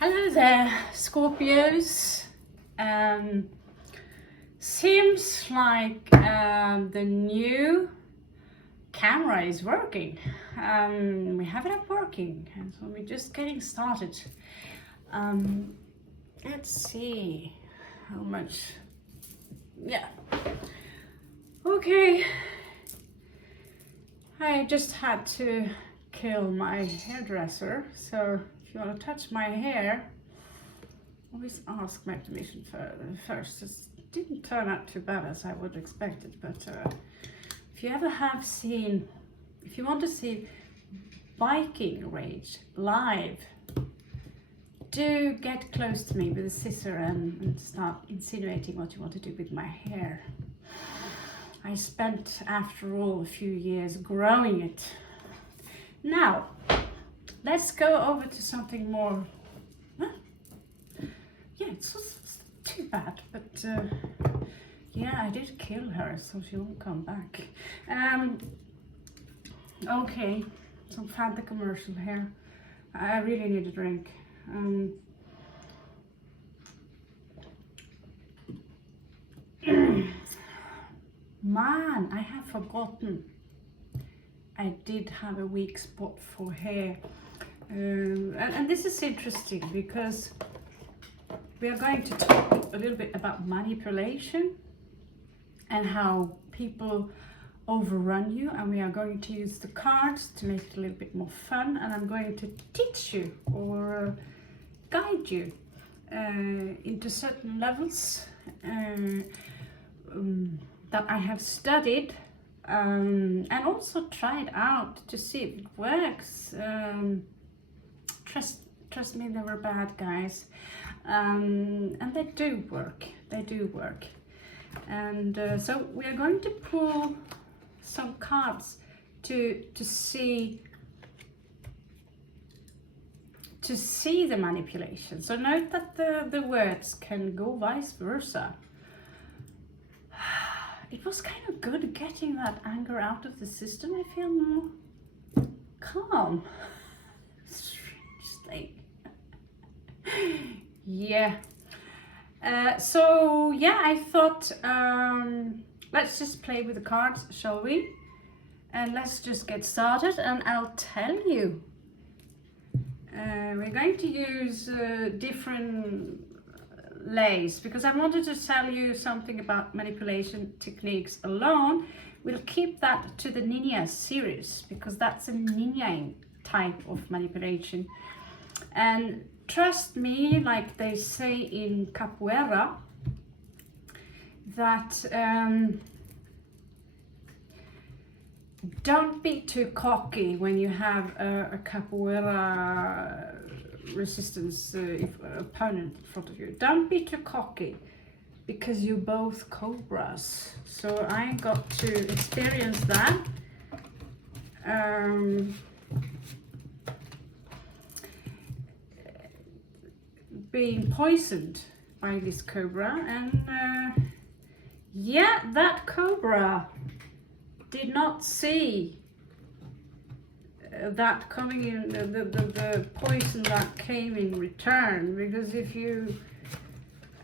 Hello there, Scorpios. Seems like the new camera is working. We have it up working, and so we're just getting started. Let's see how much. Yeah. Okay. I just had to kill my hairdresser, so if you want to touch my hair, always ask my permission first. It didn't turn out too bad as I would expect it, but if you ever have seen, if you want to see biking rage live, do get close to me with a scissor and start insinuating what you want to do with my hair. I spent, after all, a few years growing it. Now, let's go over to something more. Yeah, it's not too bad, but yeah, I did kill her, so she won't come back. Okay, some Fanta commercial here. I really need a drink. Man, I have forgotten. I did have a weak spot for hair. And this is interesting because we are going to talk a little bit about manipulation and how people overrun you, and we are going to use the cards to make it a little bit more fun, and I'm going to teach you or guide you into certain levels that I have studied and also tried out to see if it works. Trust me, they were bad guys, and they do work. They do work, and so we are going to pull some cards to see the manipulation. So note that the words can go vice versa. It was kind of good getting that anger out of the system. I feel more calm. Strange thing. Yeah. So yeah, I thought let's just play with the cards, shall we? And let's just get started, and I'll tell you. We're going to use different lays because I wanted to tell you something about manipulation techniques alone. We'll keep that to the ninja series because that's a ninja type of manipulation. And trust me, like they say in capoeira, that don't be too cocky when you have a capoeira resistance opponent in front of you. Don't be too cocky because you're both cobras. So I got to experience that. Being poisoned by this cobra, and yeah, that cobra did not see that coming in, the poison that came in return. Because if you,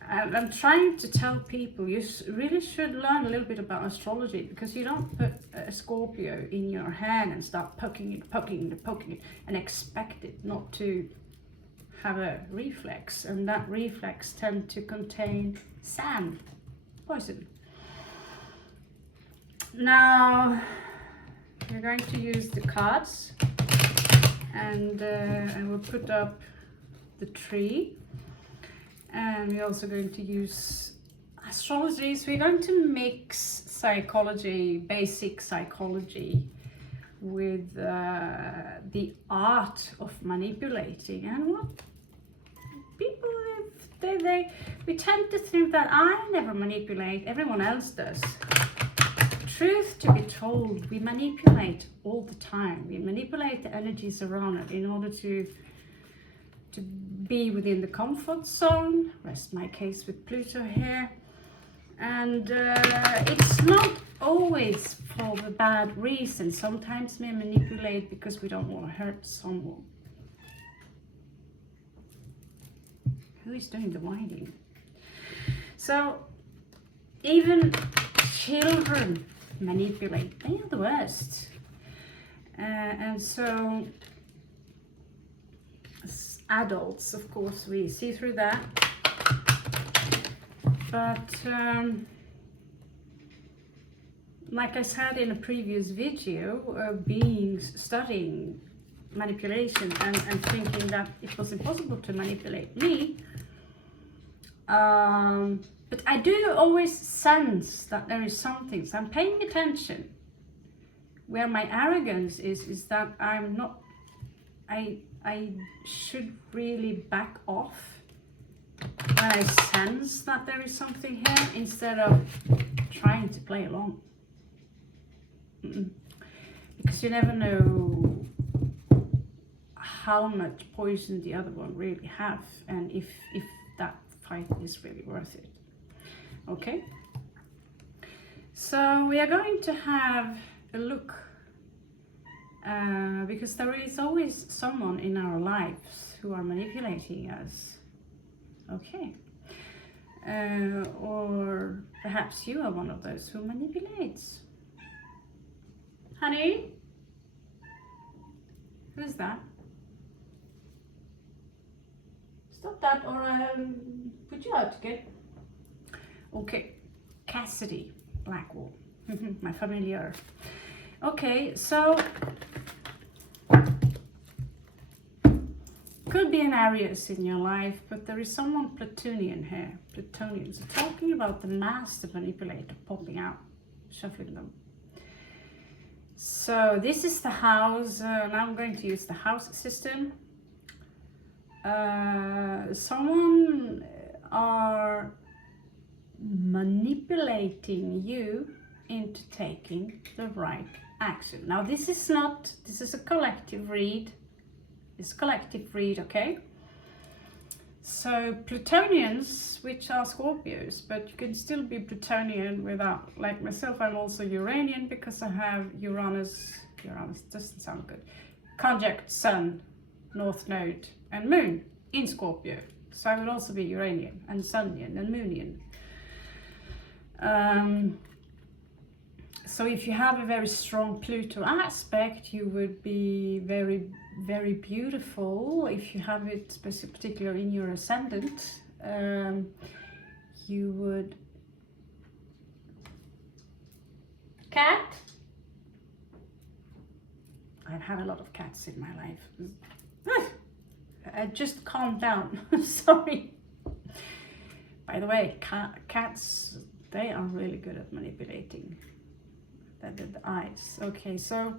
I'm trying to tell people, you really should learn a little bit about astrology, because you don't put a Scorpio in your hand and start poking it and expect it not to have a reflex, and that reflex tend to contain sand, poison. Now we're going to use the cards, and I will put up the tree, and we're also going to use astrology. So we're going to mix psychology, basic psychology, with the art of manipulating. And what people we tend to think that I never manipulate, everyone else does. Truth to be told, we manipulate all the time. We manipulate the energies around it in order to be within the comfort zone. Rest my case with Pluto here. And it's not always for the bad reason. Sometimes we manipulate because we don't want to hurt someone. Who is doing the winding? So even children manipulate. They are the worst. And so as adults, of course, we see through that. But like I said in a previous video, studying manipulation and thinking that it was impossible to manipulate me. But I do always sense that there is something, so I'm paying attention. Where my arrogance is that I'm not, I should really back off when I sense that there is something here instead of trying to play along. Because you never know how much poison the other one really have, and if that fight is really worth it. Okay, so we are going to have a look, because there is always someone in our lives who are manipulating us. Okay, or perhaps you are one of those who manipulates. Honey, who's that? Stop that, or I'll put you out again. Okay, Cassidy, Blackwall, my familiar. Okay, so could be an Aries in your life, but there is someone Plutonian here. Plutonians are talking about the master manipulator popping out, shuffling them. So this is the house. Now I'm going to use the house system. Someone are manipulating you into taking the right action. Now this is a collective read. It's a collective read, okay? So Plutonians, which are Scorpios, but you can still be Plutonian without, like myself, I'm also Uranian because I have Uranus doesn't sound good, conjunct Sun, North Node and Moon in Scorpio. So I would also be Uranian and Sunian and Moonian. So if you have a very strong Pluto aspect, you would be very, very beautiful. If you have it particularly in your ascendant, you would... Cat? I've had a lot of cats in my life. Just calm down. Sorry. By the way, cats, they are really good at manipulating the eyes. Okay, so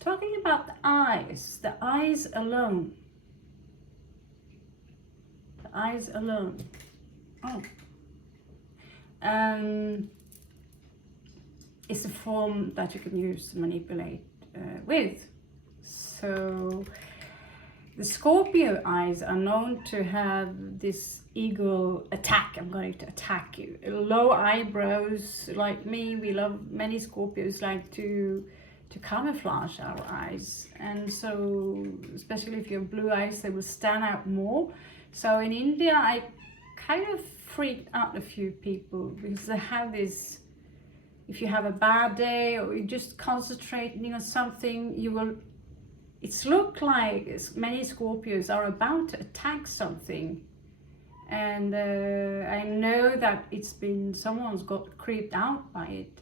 talking about the eyes alone. The eyes alone. Oh. It's a form that you can use to manipulate with. So the Scorpio eyes are known to have this eagle attack. I'm going to attack you. Low eyebrows, like me. We love, many Scorpios like to camouflage our eyes. And so, especially if you have blue eyes, they will stand out more. So in India, I kind of freaked out a few people because they have this, if you have a bad day or you're just concentrating on something, you will, it's look like many Scorpios are about to attack something. And I know that it's been, someone's got creeped out by it.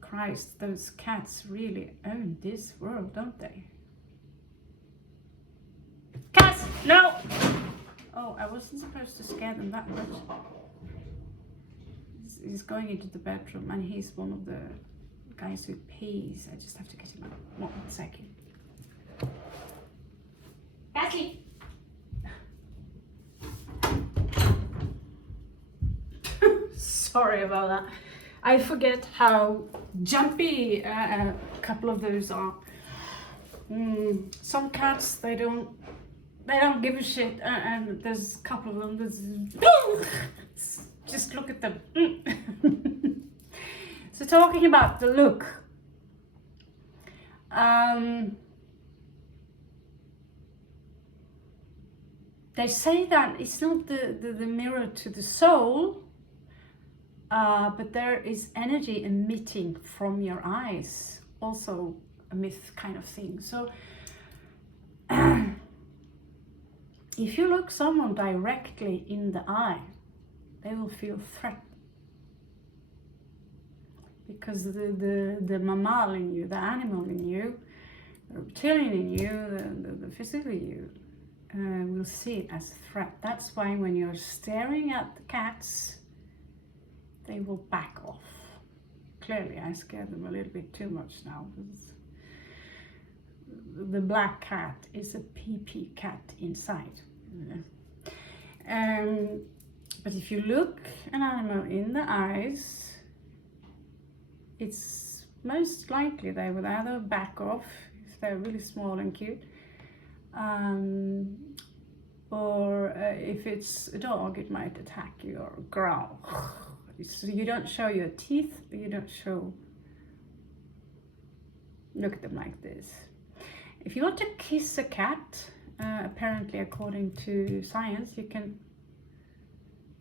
Christ, those cats really own this world, don't they? Cats, no! Oh, I wasn't supposed to scare them that much. He's going into the bedroom and he's one of the guys who pees. I just have to get him out. 1 second. Cassie! Sorry about that. I forget how jumpy a couple of those are. Some cats, they don't give a shit, and there's a couple of them that's just look at them. So talking about the look, they say that it's not the mirror to the soul, but there is energy emitting from your eyes, also a myth kind of thing. So if you look someone directly in the eye, they will feel threatened. Because the mammal in you, the animal in you, the reptilian in you, the physical you, will see it as a threat. That's why when you're staring at the cats, they will back off. Clearly, I scared them a little bit too much now. The black cat is a pee cat inside. But if you look an animal in the eyes, it's most likely they would either back off if they're really small and cute, or if it's a dog, it might attack you or growl. So you don't show your teeth, you don't show, look at them like this. If you want to kiss a cat, apparently according to science, you can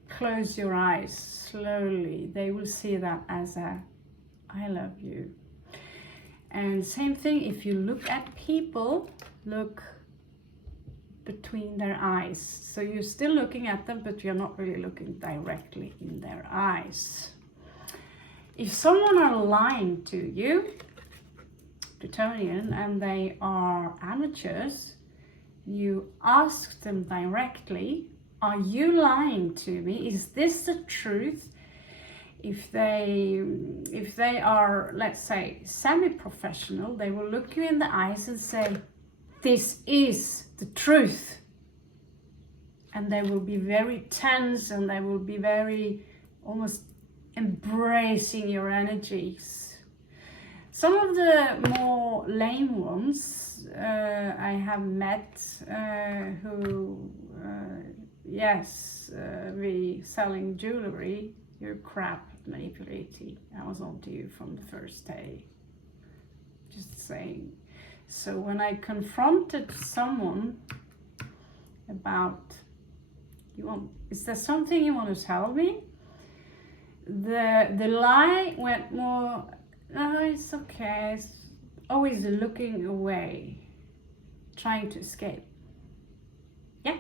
close your eyes slowly. They will see that as a I love you. And same thing, if you look at people, look between their eyes. So you're still looking at them, but you're not really looking directly in their eyes. If someone are lying to you, Plutonian, and they are amateurs, you ask them directly, are you lying to me? Is this the truth? If they are, let's say, semi-professional, they will look you in the eyes and say, this is the truth. And they will be very tense, and they will be very almost embracing your energies. Some of the more lame ones I have met who, be selling jewelry, you're crap at manipulating. I was on to you from the first day. Just saying. So when I confronted someone about, is there something you want to tell me? The lie went more, no, it's okay. It's always looking away, trying to escape. Yeah.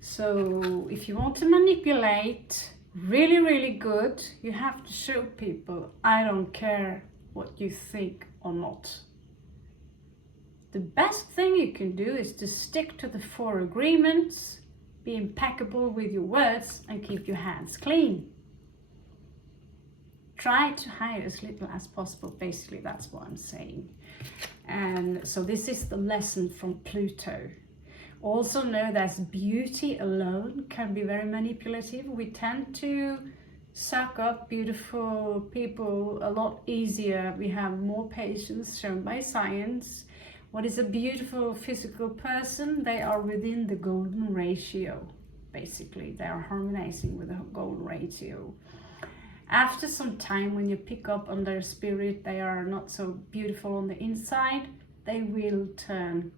So if you want to manipulate really, really good, you have to show people, I don't care what you think or not. The best thing you can do is to stick to the 4 agreements, be impeccable with your words, and keep your hands clean. Try to hide as little as possible. Basically, that's what I'm saying. And so this is the lesson from Pluto. Also know that beauty alone can be very manipulative. We tend to suck up beautiful people a lot easier. We have more patience, shown by science. What is a beautiful physical person? They are within the golden ratio. Basically, they are harmonizing with the golden ratio. After some time, when you pick up on their spirit, they are not so beautiful on the inside, they will turn.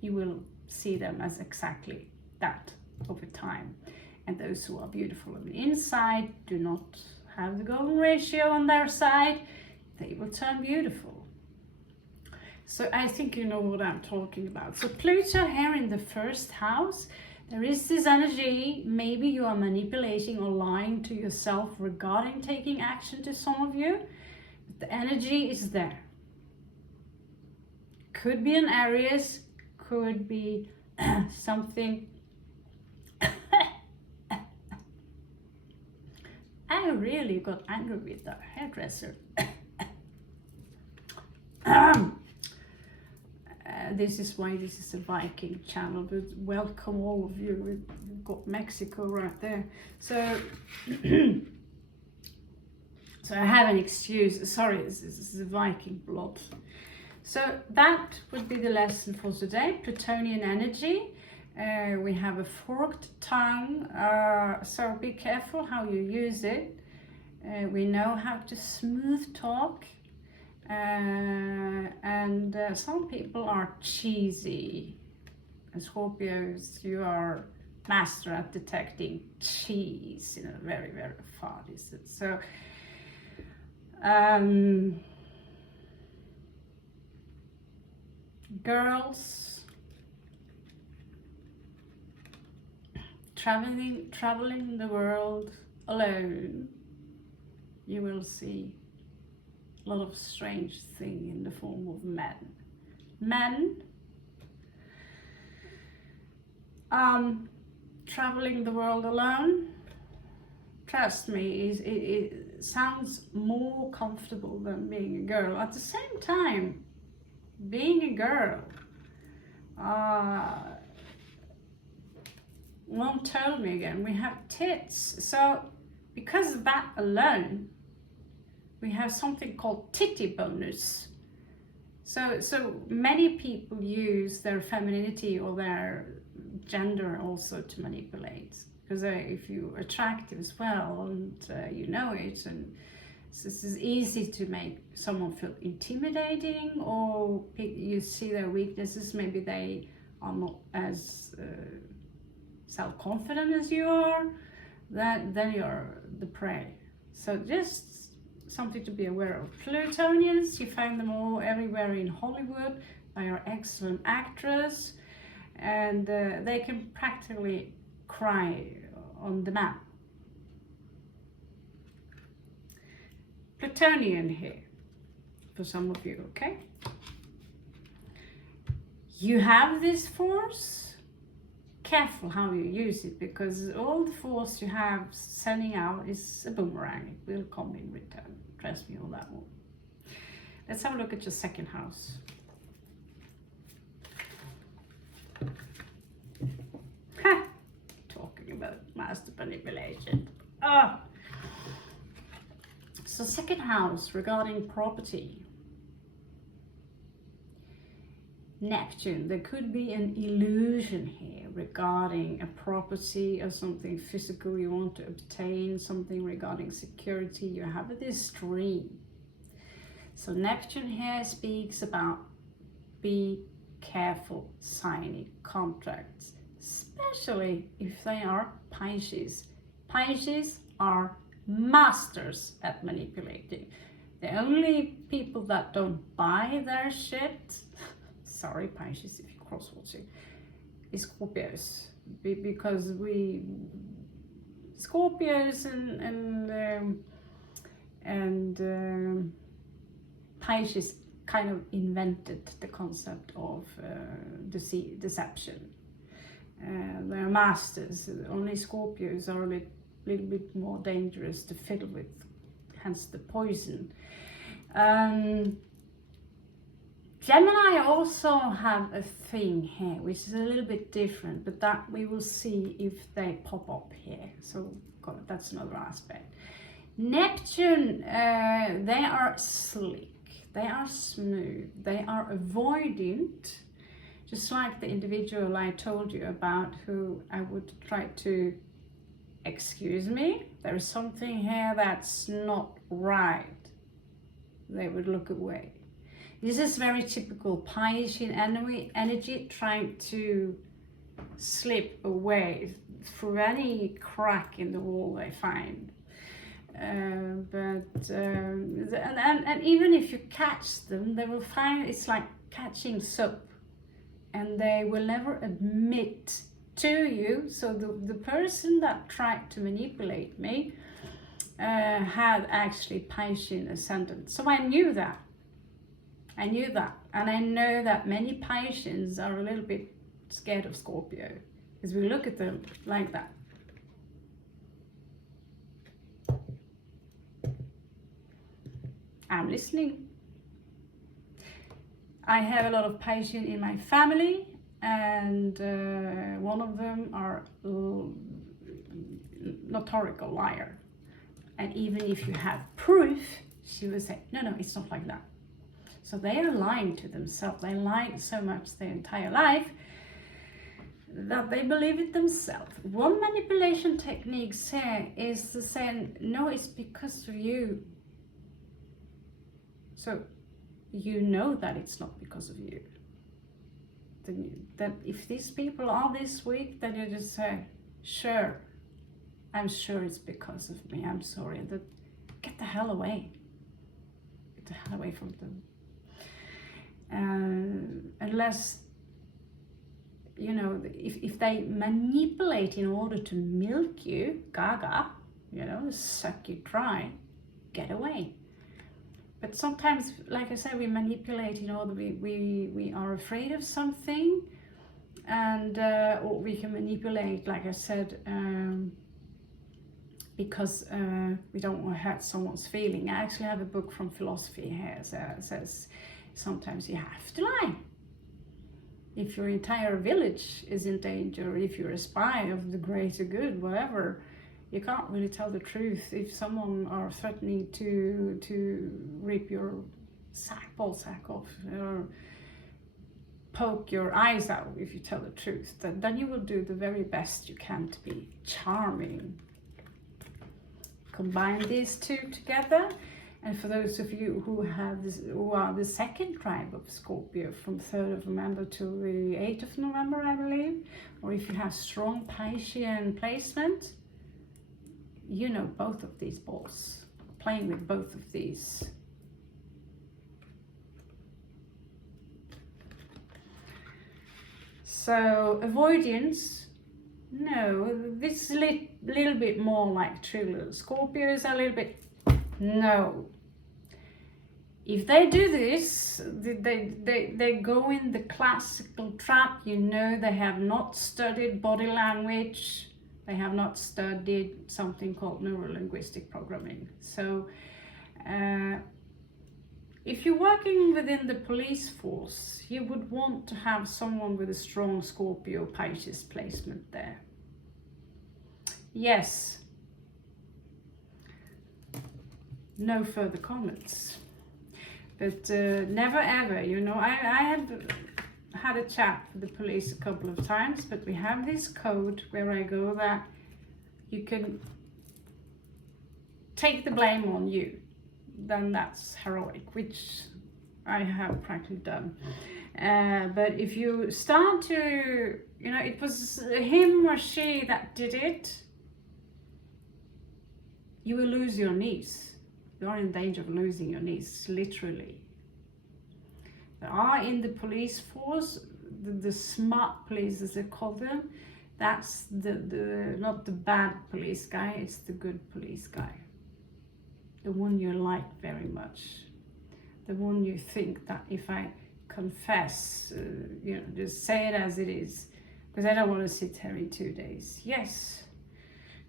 You will see them as exactly that over time. And those who are beautiful on the inside do not have the golden ratio on their side, they will turn beautiful. So I think you know what I'm talking about. So Pluto here in the 1st house, there is this energy, maybe you are manipulating or lying to yourself regarding taking action to some of you, but the energy is there. Could be an Aries, could be something. I really got angry with the hairdresser. This is why this is a Viking channel, but welcome all of you. We've got Mexico right there. So, so I have an excuse. Sorry, this is a Viking blood. So that would be the lesson for today. Plutonian energy. We have a forked tongue, so be careful how you use it. We know how to smooth talk. And some people are cheesy. And Scorpios, you are master at detecting cheese in a very, very far distance. So, girls, traveling the world alone, you will see a lot of strange thing in the form of men. Men traveling the world alone, trust me, it sounds more comfortable than being a girl. At the same time, being a girl, mom told me again, we have tits. So because of that alone, we have something called titty bonus. So many people use their femininity or their gender also to manipulate, because if you're attractive as well and you know it, and this is easy to make someone feel intimidating, or you see their weaknesses, maybe they are not as self-confident as you are, then you're the prey. So just something to be aware of. Plutonians, you find them all everywhere in Hollywood. They are excellent actors, and they can practically cry on demand. Plutonian here for some of you, okay? You have this force. Careful how you use it, because all the force you have sending out is a boomerang. It will come in return. Trust me on that one. Let's have a look at your second house. Talking about master manipulation. So second house regarding property. Neptune, there could be an illusion here regarding a property or something physical you want to obtain, something regarding security. You have this dream. So Neptune here speaks about be careful signing contracts, especially if they are Pisces. Pisces are masters at manipulating. The only people that don't buy their shit, sorry Pisces if you're cross-watching, is Scorpios. Because Scorpios and Pisces kind of invented the concept of deception. They are masters. Only Scorpios are a little bit more dangerous to fiddle with, hence the poison. Gemini also have a thing here, which is a little bit different, but that we will see if they pop up here. So that's another aspect. Neptune, they are slick, they are smooth, they are avoidant, just like the individual I told you about, who I would try to, excuse me, there is something here that's not right. They would look away. This is very typical Piscean energy, trying to slip away through any crack in the wall they find. And even if you catch them, they will find it's like catching soap, and they will never admit to you. So the person that tried to manipulate me had actually Piscean ascendant. So I knew that. And I know that many Pisceans are a little bit scared of Scorpio, because we look at them like that. I'm listening. I have a lot of Piscean in my family, and one of them are notorical liar. And even if you have proof, she will say, no, it's not like that. So they are lying to themselves. They lie so much their entire life that they believe it themselves. One manipulation technique is to say, no, it's because of you. So you know that it's not because of you. that if these people are this weak, then you just say, sure, I'm sure it's because of me, I'm sorry, that get the hell away. Get the hell away from them. Unless, you know, if they manipulate in order to milk you, gaga, you know, suck you dry, get away. But sometimes, like I said, we manipulate in order we are afraid of something, and or we can manipulate, like I said, because we don't want to hurt someone's feeling. I actually have a book from philosophy here that says sometimes you have to lie. If your entire village is in danger, if you're a spy of the greater good, whatever, you can't really tell the truth. If someone are threatening to rip your ball sack off or poke your eyes out if you tell the truth, then you will do the very best you can to be charming. Combine these two together, and for those of you who are the second tribe of Scorpio from 3rd of November to the 8th of November, I believe, or if you have strong Piscean placement, you know both of these balls, playing with both of these. So avoidance, no, this is a little bit more like true Scorpios, a little bit, no. If they do this, they go in the classical trap, you know, they have not studied body language, they have not studied something called neuro-linguistic programming. So if you're working within the police force, you would want to have someone with a strong Scorpio Pisces placement there. Yes. No further comments. But never ever, you know, I have had a chat with the police a couple of times, but we have this code where I go that you can take the blame on you. Then that's heroic, which I have practically done. But if you start to, you know, it was him or she that did it, you will lose your niece. You are in danger of losing your niece, literally. There are in the police force, the smart police as they call them, that's the not the bad police guy, it's the good police guy. The one you like very much. The one you think that if I confess, you know, just say it as it is, because I don't want to sit here in 2 days. Yes,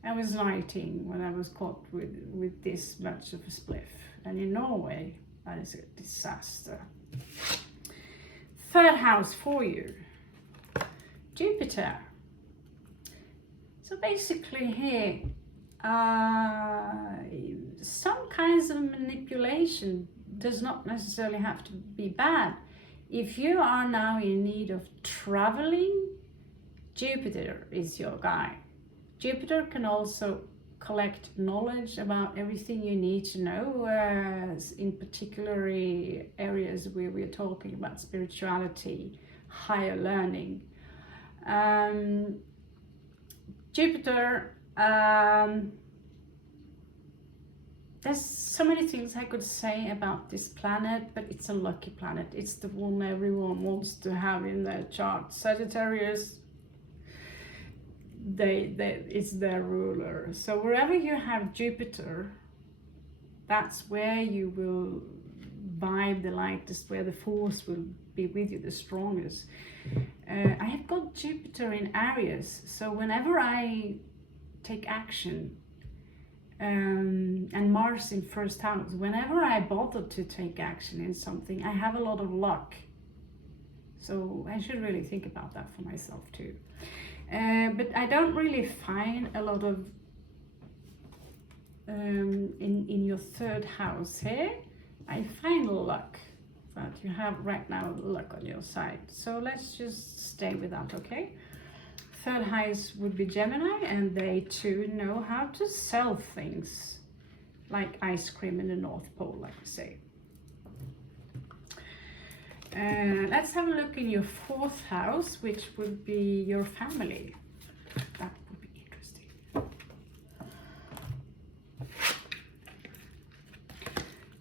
I was lighting when I was caught with this much of a spliff. And in Norway, that is a disaster. 3rd house for you, Jupiter. So basically here, some kinds of manipulation does not necessarily have to be bad. If you are now in need of traveling, Jupiter is your guy. Jupiter can also collect knowledge about everything you need to know, in particular areas where we're talking about spirituality, higher learning. Jupiter, there's so many things I could say about this planet, but it's a lucky planet. It's the one everyone wants to have in their chart. Sagittarius, it's their ruler. So wherever you have Jupiter, that's where you will vibe the lightest, where the force will be with you the strongest. I have got Jupiter in Aries, so whenever I take action, and Mars in 1st house, whenever I bother to take action in something, I have a lot of luck. So I should really think about that for myself too. But I don't really find a lot of in your 3rd house here. I find luck, that you have right now luck on your side. So let's just stay with that, okay? 3rd house would be Gemini, and they too know how to sell things like ice cream in the North Pole, like I say. Let's have a look in your 4th house, which would be your family. That would be interesting.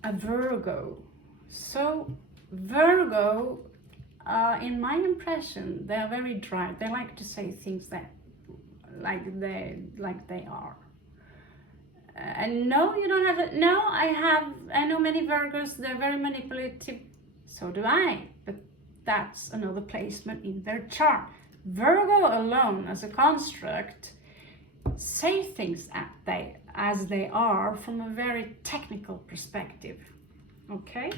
A Virgo. So Virgo, in my impression, they are very dry. They like to say things that like they are. And no, you don't have it. No, I know many Virgos. They're very manipulative. So do I. But that's another placement in their chart. Virgo alone, as a construct, say things as they are from a very technical perspective. Okay.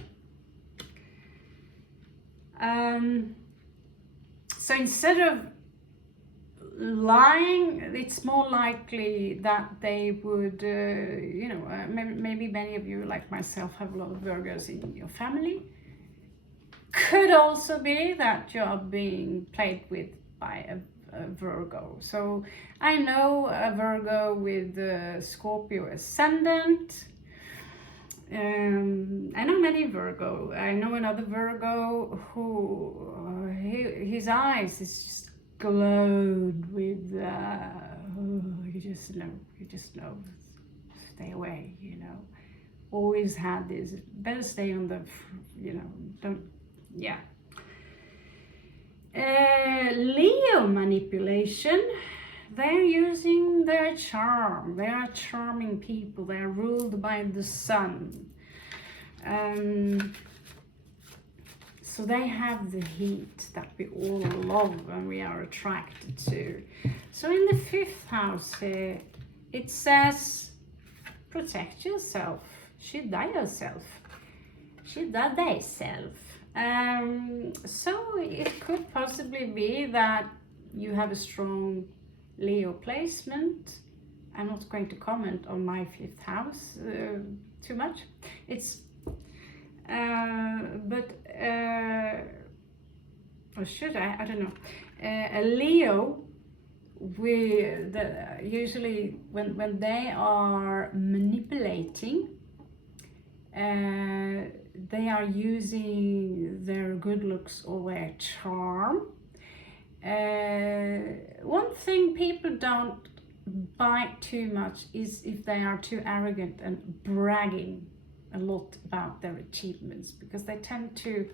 So instead of lying, it's more likely that they would, maybe many of you, like myself, have a lot of Virgos in your family. Could also be that you are being played with by a Virgo. So I know a Virgo with Scorpio ascendant. I know many Virgo. I know another Virgo who his eyes is just glowed with you just know, stay away, always had this, better stay on the, don't, yeah. Leo manipulation, they're using their charm. They are charming people. They are ruled by the sun. So they have the heat that we all love and we are attracted to. So in the 5th house here, it says, protect yourself. Shida yourself. Shida thyself. So it could possibly be that you have a strong Leo placement. I'm not going to comment on my 5th house too much. It's or should I don't know. A Leo, usually when they are manipulating, they are using their good looks or their charm. One thing people don't bite too much is if they are too arrogant and bragging a lot about their achievements, because they tend to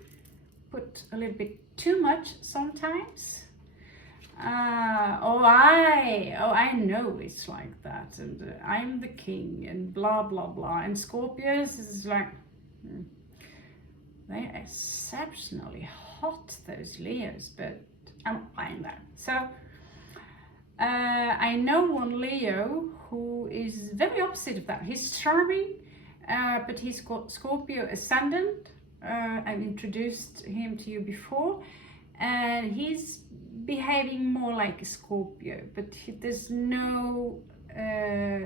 put a little bit too much sometimes. I know it's like that, and I'm the king, and blah blah blah. And Scorpios is like, they're exceptionally hot, those Leos, but I'm not buying that. So I know one Leo who is very opposite of that. He's charming, but he's got Scorpio ascendant. I've introduced him to you before, and he's behaving more like a Scorpio, but there's no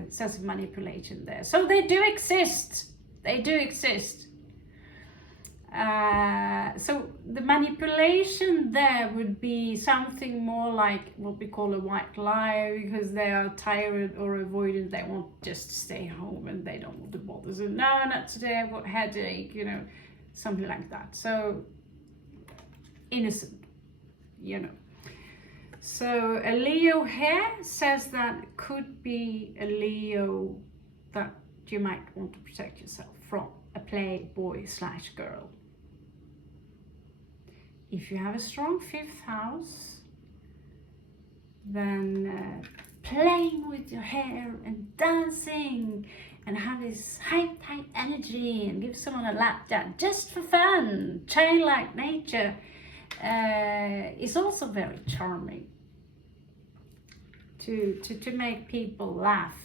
sense of manipulation there. So they do exist. They do exist. So the manipulation there would be something more like what we call a white lie, because they are tired or avoidant. They want just to stay home and they don't want to bother. So no, not today, I've got a headache, something like that. So innocent, So a Leo here says that it could be a Leo that you might want to protect yourself from, a playboy/girl. If you have a strong 5th house, then playing with your hair and dancing and have this hype energy and give someone a lap dance just for fun, childlike nature, is also very charming to make people laugh.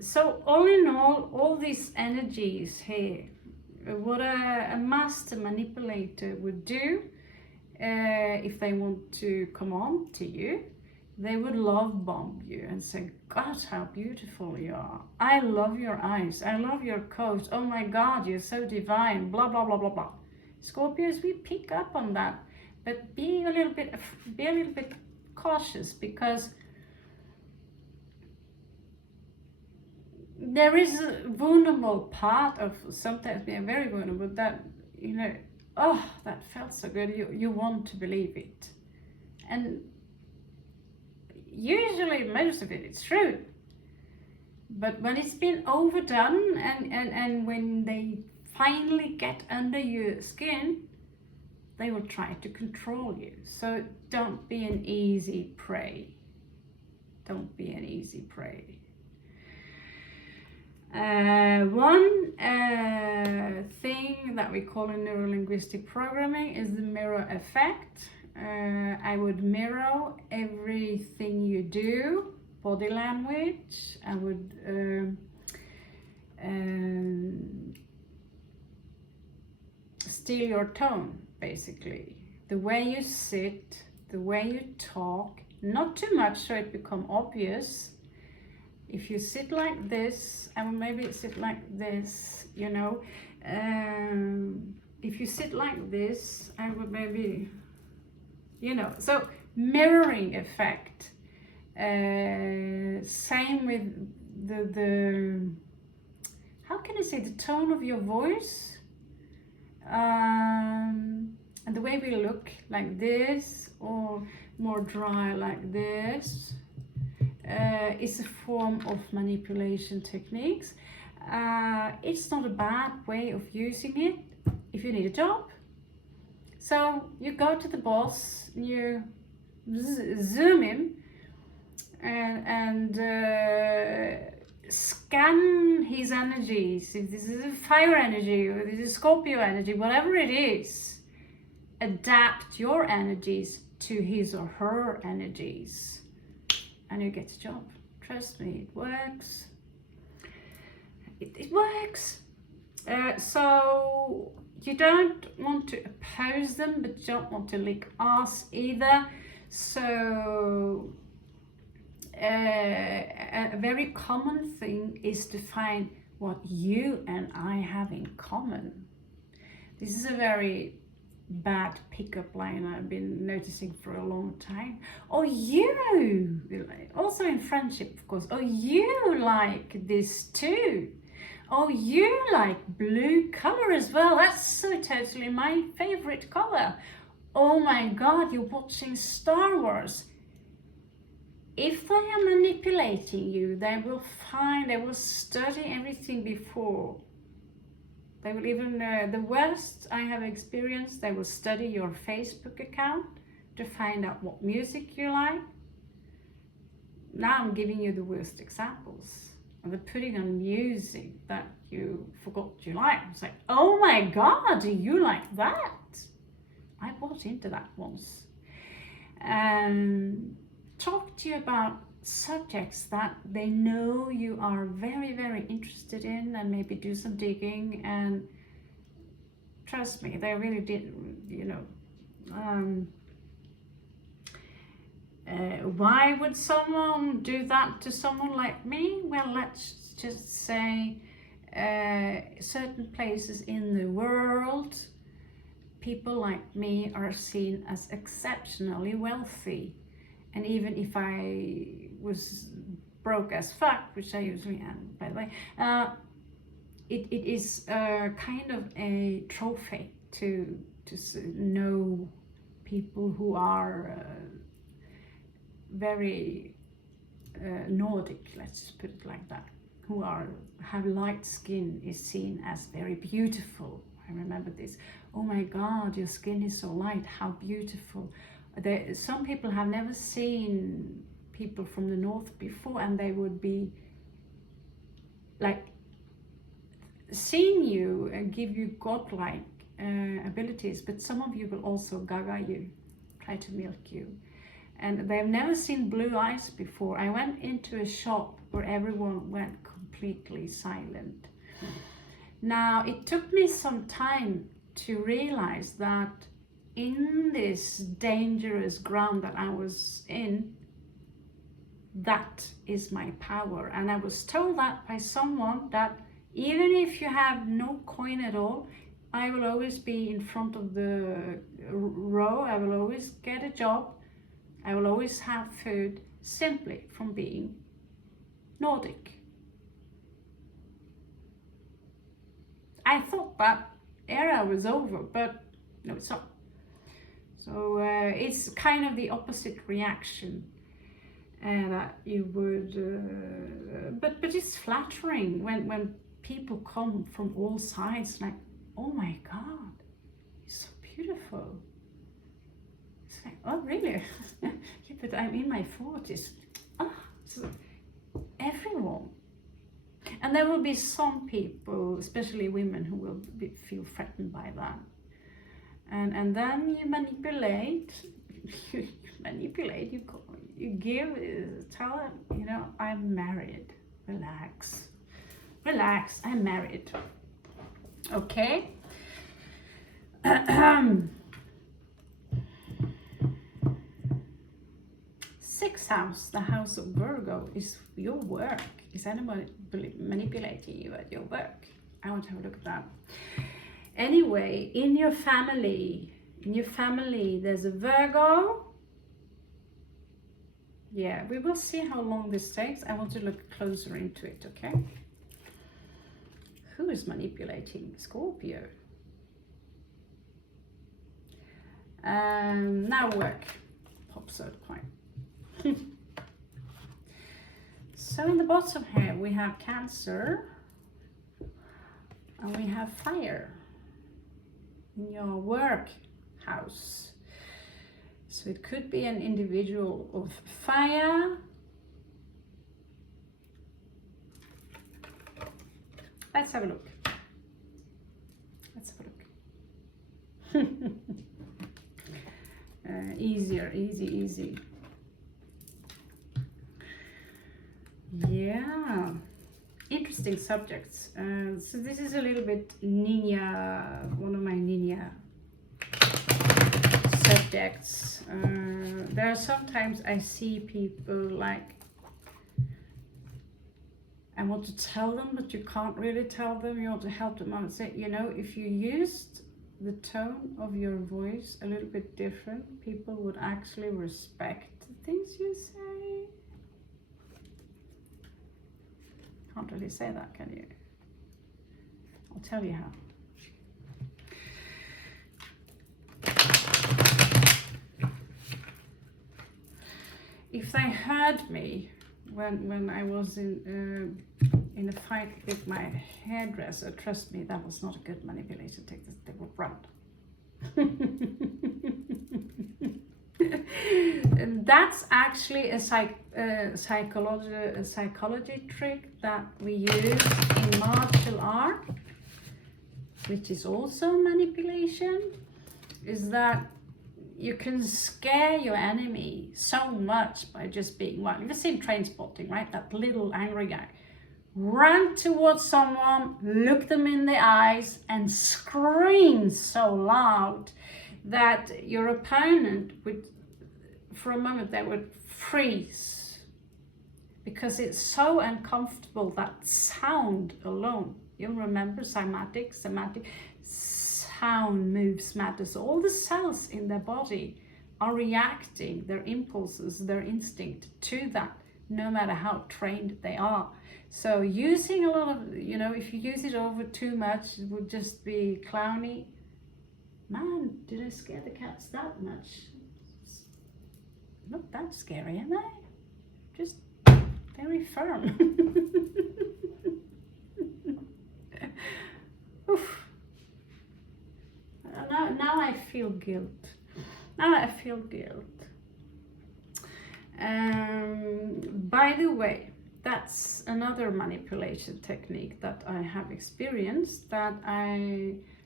So all in all these energies here, what a master manipulator would do, if they want to come on to you, they would love bomb you and say, God, how beautiful you are. I love your eyes. I love your coat. Oh my God, you're so divine. Blah, blah, blah, blah, blah. Scorpios, we pick up on that, but be a little bit cautious, because there is a vulnerable part of, sometimes we are very vulnerable, that you know, oh, that felt so good, you want to believe it. And usually most of it is true. But when it's been overdone and when they finally get under your skin, they will try to control you. So don't be an easy prey. Don't be an easy prey. One thing that we call in neurolinguistic programming is the mirror effect. I would mirror everything you do, body language. I would steal your tone, basically. The way you sit, the way you talk, not too much so it become obvious. If you sit like this, I will maybe sit like this, you know. If you sit like this, I would maybe, you know. So mirroring effect. Same with the how can I say, the tone of your voice, and the way we look, like this, or more dry like this, is a form of manipulation techniques. It's not a bad way of using it if you need a job. So you go to the boss, you zoom in and scan his energies. If this is a fire energy or this is Scorpio energy, whatever it is, adapt your energies to his or her energies, and you get a job. Trust me, it works. It works. So you don't want to oppose them, but you don't want to lick ass either. So a very common thing is to find what you and I have in common. This is a very bad pickup line I've been noticing for a long time. Oh, you, also in friendship, of course. Oh, you like this too. Oh, you like blue color as well. That's so totally my favorite color. Oh my God, you're watching Star Wars. If they are manipulating you, they will study everything before. They will even, the worst I have experienced, they will study your Facebook account to find out what music you like. Now I'm giving you the worst examples. And they're putting on music that you forgot you like. It's like, oh my God, do you like that? I bought into that once. Talk to you about subjects that they know you are very, very interested in, and maybe do some digging. And trust me, they really did, you know. Why would someone do that to someone like me? Well, let's just say certain places in the world, people like me are seen as exceptionally wealthy. And even if I was broke as fuck, which I usually am, by the way, it is kind of a trophy to know people who are very Nordic, let's just put it like that, who have light skin, is seen as very beautiful. I remember this. Oh my God, your skin is so light, how beautiful. Some people have never seen people from the north before, and they would be like seeing you and give you godlike abilities, but some of you will also gaga you, try to milk you. And they've never seen blue eyes before. I went into a shop where everyone went completely silent. Now, it took me some time to realize that in this dangerous ground that I was in, that is my power. And I was told that by someone, that even if you have no coin at all, I will always be in front of the row, I will always get a job, I will always have food, simply from being Nordic. I thought that era was over, but no, it's not. So it's kind of the opposite reaction, and you would, but it's flattering when people come from all sides, like, oh my God, you're so beautiful. It's like, oh really? Yeah, but I'm in my 40s. Oh, so everyone. And there will be some people, especially women, who will feel threatened by that. And then you manipulate, you give, tell them, you know, I'm married, relax, I'm married, okay? Sixth house, the house of Virgo, is your work. Is anyone manipulating you at your work? I want to have a look at that. Anyway, in your family, there's a Virgo. Yeah, we will see how long this takes. I want to look closer into it, okay? Who is manipulating Scorpio? Now work pops out quite. So in the bottom here we have Cancer and we have fire in your work house. So it could be an individual of fire. Let's have a look. Easy. Yeah, interesting subjects. So this is a little bit Ninja, one of my Ninja subjects. There are sometimes I see people like, I want to tell them, but you can't really tell them. You want to help them out and say, you know, if you used the tone of your voice a little bit different, people would actually respect the things you say. Can't really say that, can you? I'll tell you how. If they heard me when I was in a fight with my hairdresser, trust me, that was not a good manipulation technique. They would run. And that's actually a psychology trick that we use in martial art, which is also manipulation, is that you can scare your enemy so much by just being one. You've seen Trainspotting, right? That little angry guy. Run towards someone, look them in the eyes, and scream so loud that your opponent would, for a moment, they would freeze. Because it's so uncomfortable, that sound alone. You'll remember somatic, sound moves matter. So all the cells in their body are reacting, their impulses, their instinct to that, no matter how trained they are. So using a lot of, you know, if you use it over too much, it would just be clowny. Man, did I scare the cats that much? Not that scary, am I? Just very firm. Oof. Now I feel guilt. By the way, that's another manipulation technique that I have experienced, that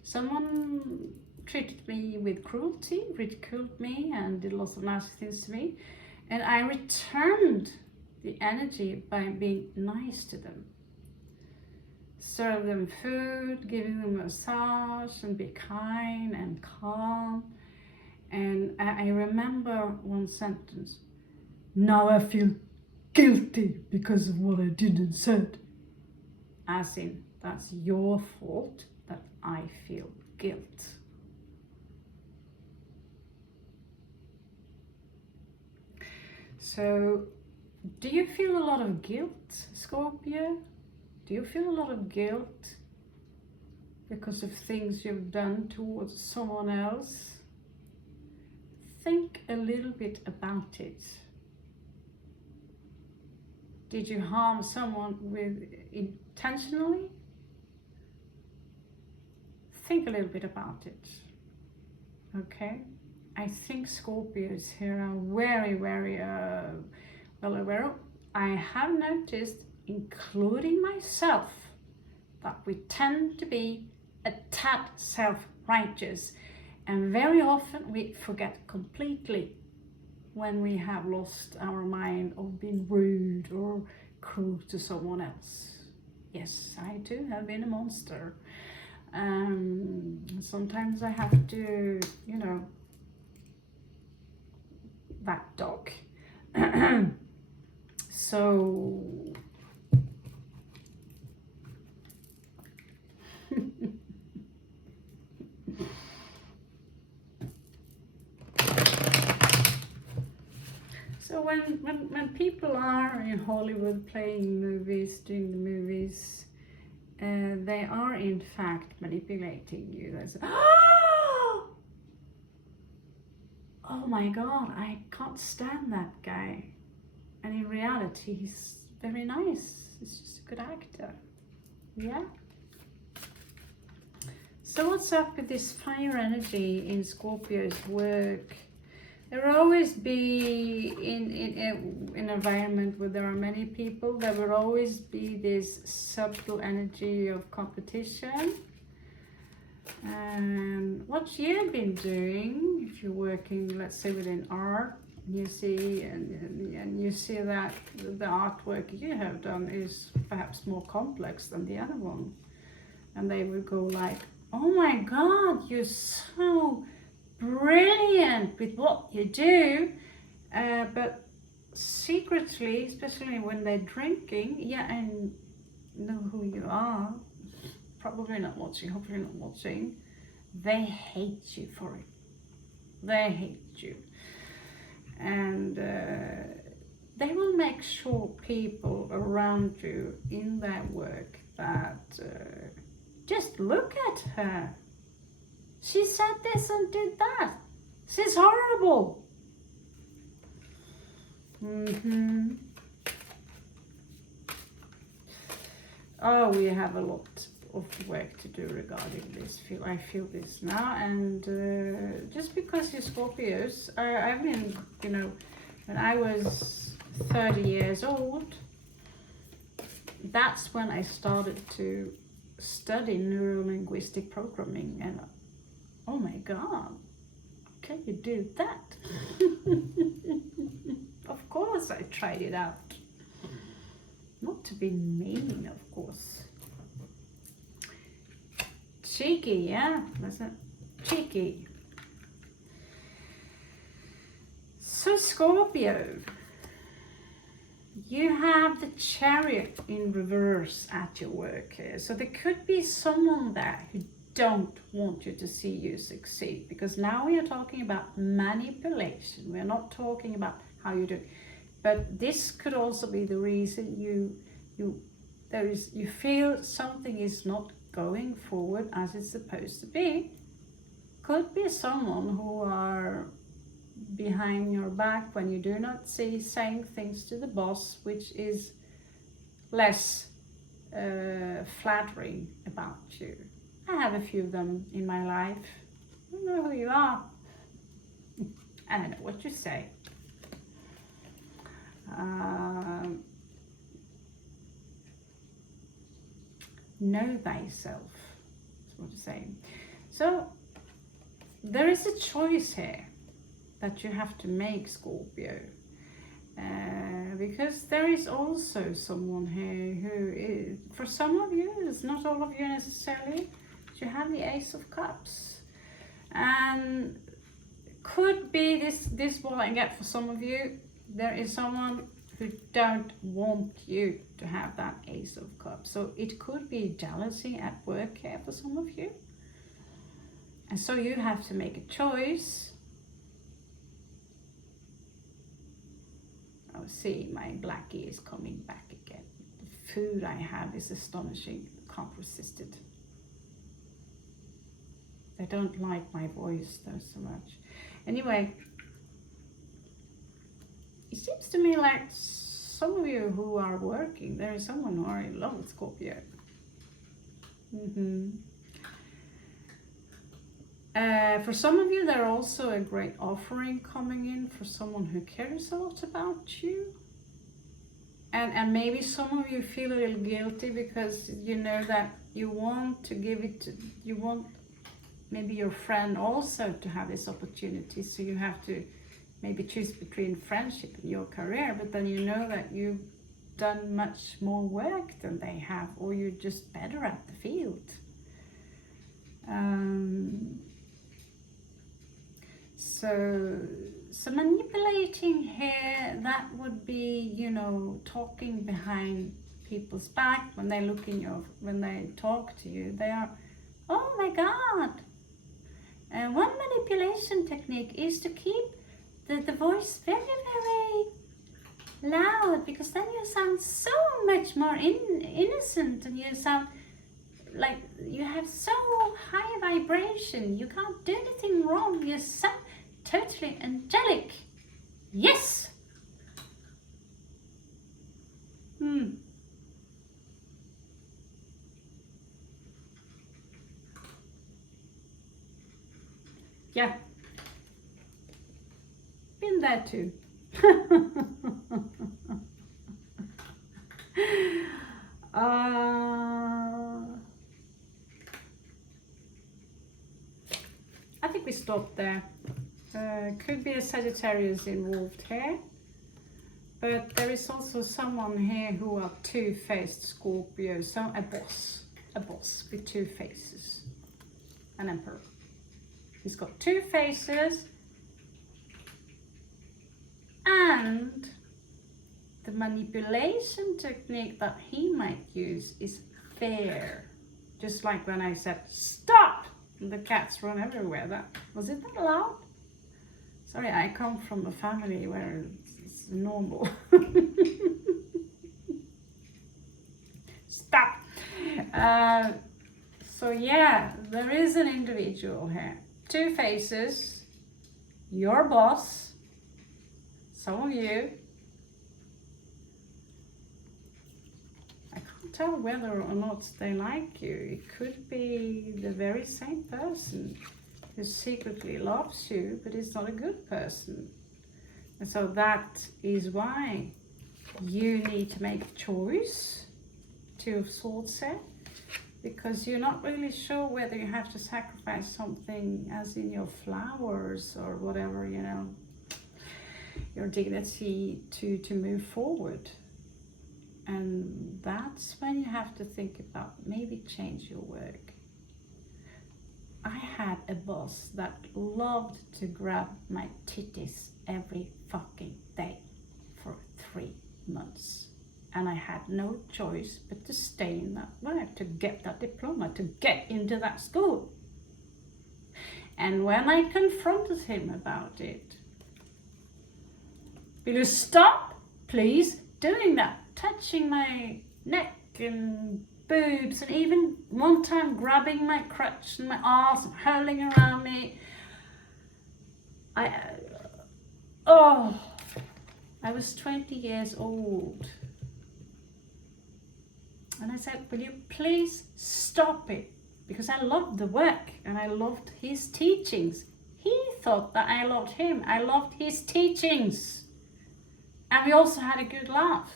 someone treated me with cruelty, ridiculed me, and did lots of nasty things to me, and I returned the energy by being nice to them. Serve them food, giving them a massage, and be kind and calm. And I remember one sentence: now I feel guilty because of what I did and said. As in, that's your fault that I feel guilt. So, do you feel a lot of guilt, Scorpio? Do you feel a lot of guilt because of things you've done towards someone else, think a little bit about it. Did you harm someone intentionally? Think a little bit about it. Okay? I think Scorpios here are very, very well aware. I have noticed, including myself, that we tend to be a tad self-righteous, and very often we forget completely when we have lost our mind or been rude or cruel to someone else. Yes, I too have been a monster. Sometimes I have to, you know, that dog. So so when people are in Hollywood playing movies, doing the movies, they are in fact manipulating you. There's oh my god, I can't stand that guy. And in reality, he's very nice. He's just a good actor. Yeah. So what's up with this fire energy in Scorpio's work? There will always be in an environment where there are many people, there will always be this subtle energy of competition. And what you've been doing, if you're working, let's say within art, you see and you see that the artwork you have done is perhaps more complex than the other one, and they will go like, oh my god, you're so brilliant with what you do, but secretly, especially when they're drinking, yeah, I know who you are, probably not watching, hopefully not watching, they hate you for it. They hate you. And they will make sure people around you in their work that just look at her. She said this and did that. She's horrible. Oh, we have a lot of work to do regarding this. I feel this now, and just because you're Scorpios, I've been, you know, when I was 30 years old, that's when I started to study neuro-linguistic programming, and oh my god, can you do that? Of course I tried it out. Not to be mean, of course. Cheeky, yeah, that's it. Cheeky. So Scorpio, you have the Chariot in reverse at your work here. So there could be someone there who don't want you to see you succeed, because now we are talking about manipulation. We're not talking about how you do it. But this could also be the reason you feel something is not going forward as it's supposed to be. Could be someone who are behind your back when you do not see, saying things to the boss which is less flattering about you. I have a few of them in my life. I don't know who you are. I don't know what you say. Know thyself, is what I'm saying. So there is a choice here that you have to make, Scorpio, because there is also someone here who is, for some of you, it's not all of you necessarily, but you have the Ace of Cups, and could be this what I get for some of you. There is someone who don't want you to have that Ace of Cups. So it could be jealousy at work here for some of you. And so you have to make a choice. Oh, see, my blackie is coming back again. The food I have is astonishing. Can't resist it. They don't like my voice though so much. Anyway, it seems to me like some of you who are working, there is someone who are in love with Scorpio. For some of you, there are also a great offering coming in for someone who cares a lot about you. And maybe some of you feel a little guilty because you know that you want to give it to, you want maybe your friend also to have this opportunity, so you have to maybe choose between friendship and your career, but then you know that you've done much more work than they have, or you're just better at the field. So manipulating here, that would be, you know, talking behind people's back when they look in your, when they talk to you, they are, oh my God. And one manipulation technique is to keep the voice very, very loud, because then you sound so much more innocent, and you sound like you have so high vibration. You can't do anything wrong. You sound totally angelic. Yes. Yeah. Been there too. I think we stopped there. Could be a Sagittarius involved here, but there is also someone here who are two-faced Scorpio, so a boss with two faces, an emperor. He's got two faces, and the manipulation technique that he might use is fear. Just like when I said, stop! And the cats run everywhere. Was it that loud? Sorry, I come from a family where it's normal. Stop! So yeah, there is an individual here. Two faces, your boss, some of you. I can't tell whether or not they like you. It could be the very same person who secretly loves you, but is not a good person. And so that is why you need to make a choice, Two of Swords here, because you're not really sure whether you have to sacrifice something, as in your flowers or whatever, you know, your dignity to move forward. And that's when you have to think about maybe change your work. I had a boss that loved to grab my titties every fucking day for 3 months. And I had no choice but to stay in that work, to get that diploma, to get into that school. And when I confronted him about it, will you stop, please, doing that? Touching my neck and boobs, and even one time grabbing my crotch and my arse and hurling around me. I was 20 years old. And I said, will you please stop it? Because I loved the work and I loved his teachings. He thought that I loved him. I loved his teachings. And we also had a good laugh.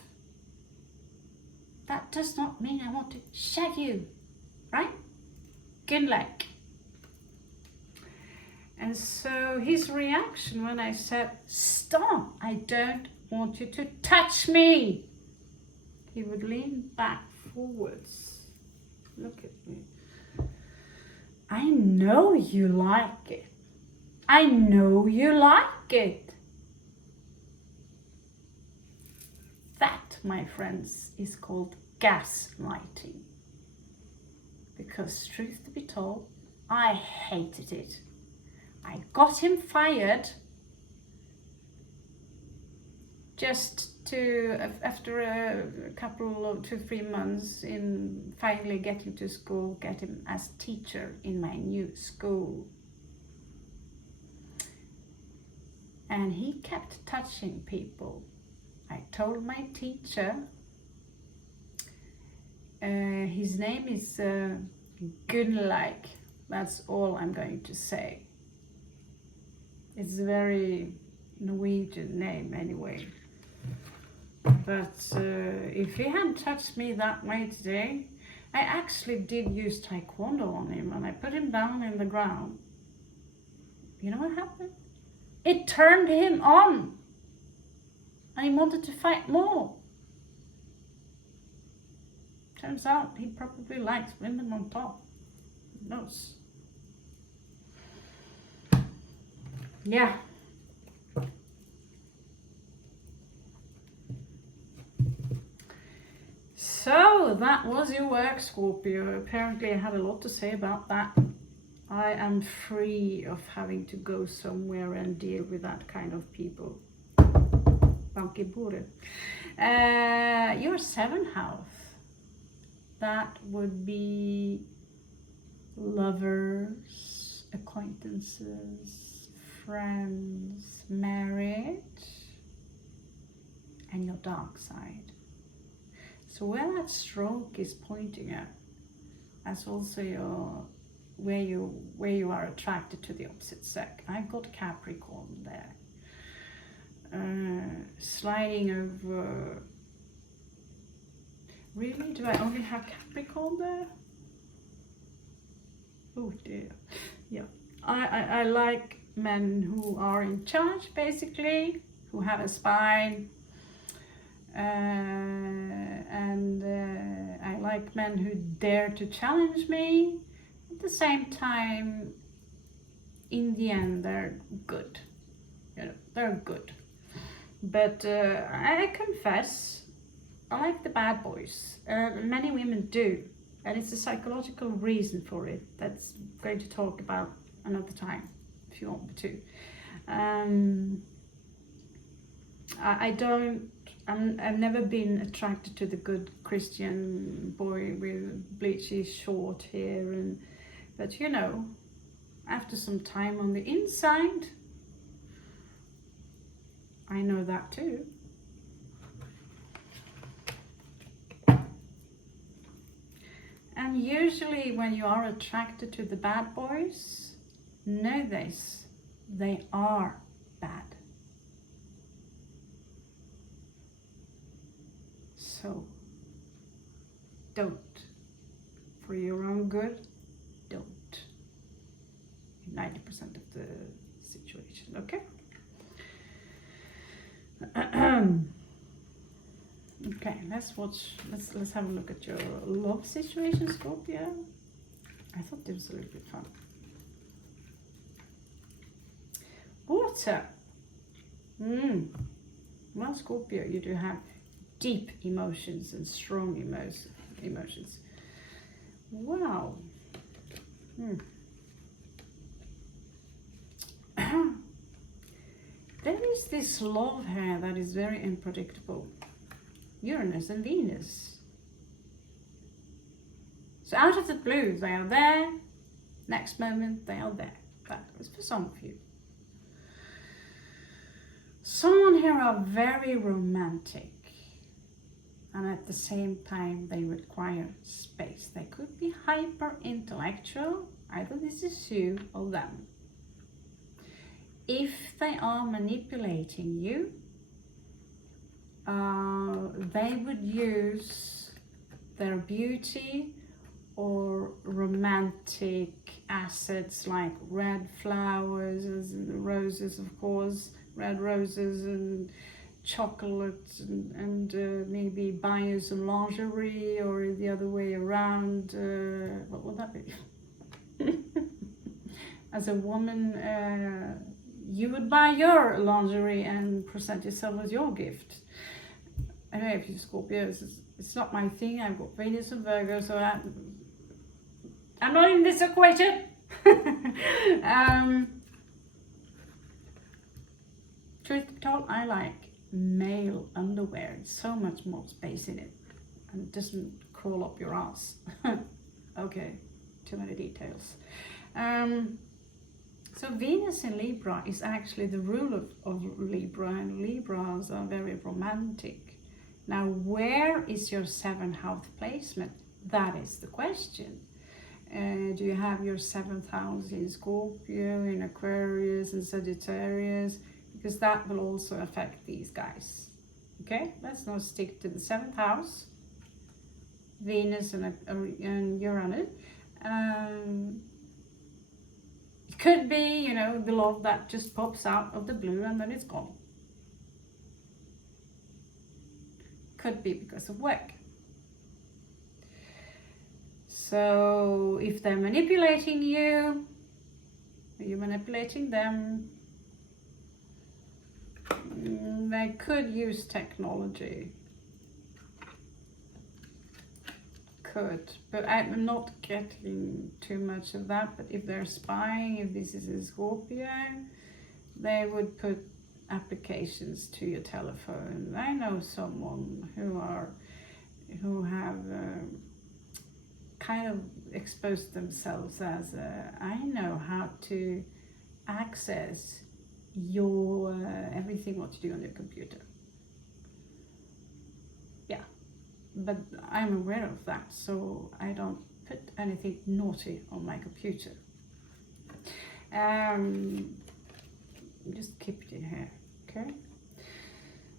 That does not mean I want to shag you, right? Good luck. And so his reaction when I said, stop, I don't want you to touch me. He would lean back forwards. Look at me. I know you like it. I know you like it. That, my friends, is called gaslighting. Because truth to be told, I hated it. I got him fired just to, after a couple of 2-3 months in finally getting to school, get him as teacher in my new school. And he kept touching people. I told my teacher, his name is Gunnlaug. That's all I'm going to say. It's a very Norwegian name anyway. But if he hadn't touched me that way today, I actually did use taekwondo on him and I put him down in the ground. You know what happened? It turned him on and he wanted to fight more. Turns out he probably likes women on top. Who knows? Yeah. So that was your work, Scorpio. Apparently I had a lot to say about that. I am free of having to go somewhere and deal with that kind of people. Your 7th house. That would be lovers, acquaintances, friends, marriage, and your dark side. So where that stroke is pointing at, that's also your where you are attracted to the opposite sex. I've got Capricorn there, sliding over. Really, do I only have Capricorn there? Oh dear. Yeah, I like men who are in charge, basically, who have a spine. And I like men who dare to challenge me. At the same time, in the end, they're good. You know, they're good. But I confess, I like the bad boys. Many women do, and it's a psychological reason for it. That's going to talk about another time, if you want me to. I've never been attracted to the good Christian boy with bleachy short hair, but you know, after some time on the inside, I know that too. And usually when you are attracted to the bad boys, know this, they are bad. So don't. For your own good, don't. 90% of the situation, okay? Okay, let's have a look at your love situation, Scorpio. I thought this was a little bit fun. Water. Well, Scorpio, you do have deep emotions and strong emotions. Wow. There is this love here that is very unpredictable. Uranus and Venus. So out of the blue, they are there. Next moment, they are there. That was for some of you. Someone here are very romantic. And at the same time, they require space. They could be hyper intellectual. Either this is you or them. If they are manipulating you, they would use their beauty or romantic assets like red flowers, roses, of course, red roses and chocolate, and maybe buy you some lingerie, or the other way around. What would that be? As a woman, you would buy your lingerie and present yourself as your gift. I don't know if you Scorpios, it's not my thing. I've got Venus and Virgo, so I'm not in this equation. Truth be told, I like male underwear. It's so much more space in it and it doesn't crawl up your ass. Okay, too many details. So Venus in Libra is actually the ruler of Libra, and Libras are very romantic. Now, where is your 7th house placement? That is the question. Do you have your 7th house in Scorpio, in Aquarius, and Sagittarius? Because that will also affect these guys. Okay, let's now stick to the 7th house, Venus and Uranus. It could be, you know, the love that just pops out of the blue and then it's gone. Could be because of work. So if they're manipulating you, are you manipulating them? They could use technology. Could, but I'm not getting too much of that. But if they're spying, if this is a Scorpio, they would put applications to your telephone. I know someone who have kind of exposed themselves as I know how to access your everything what you do on your computer. Yeah, but I'm aware of that, so I don't put anything naughty on my computer. Just keep it in here, okay?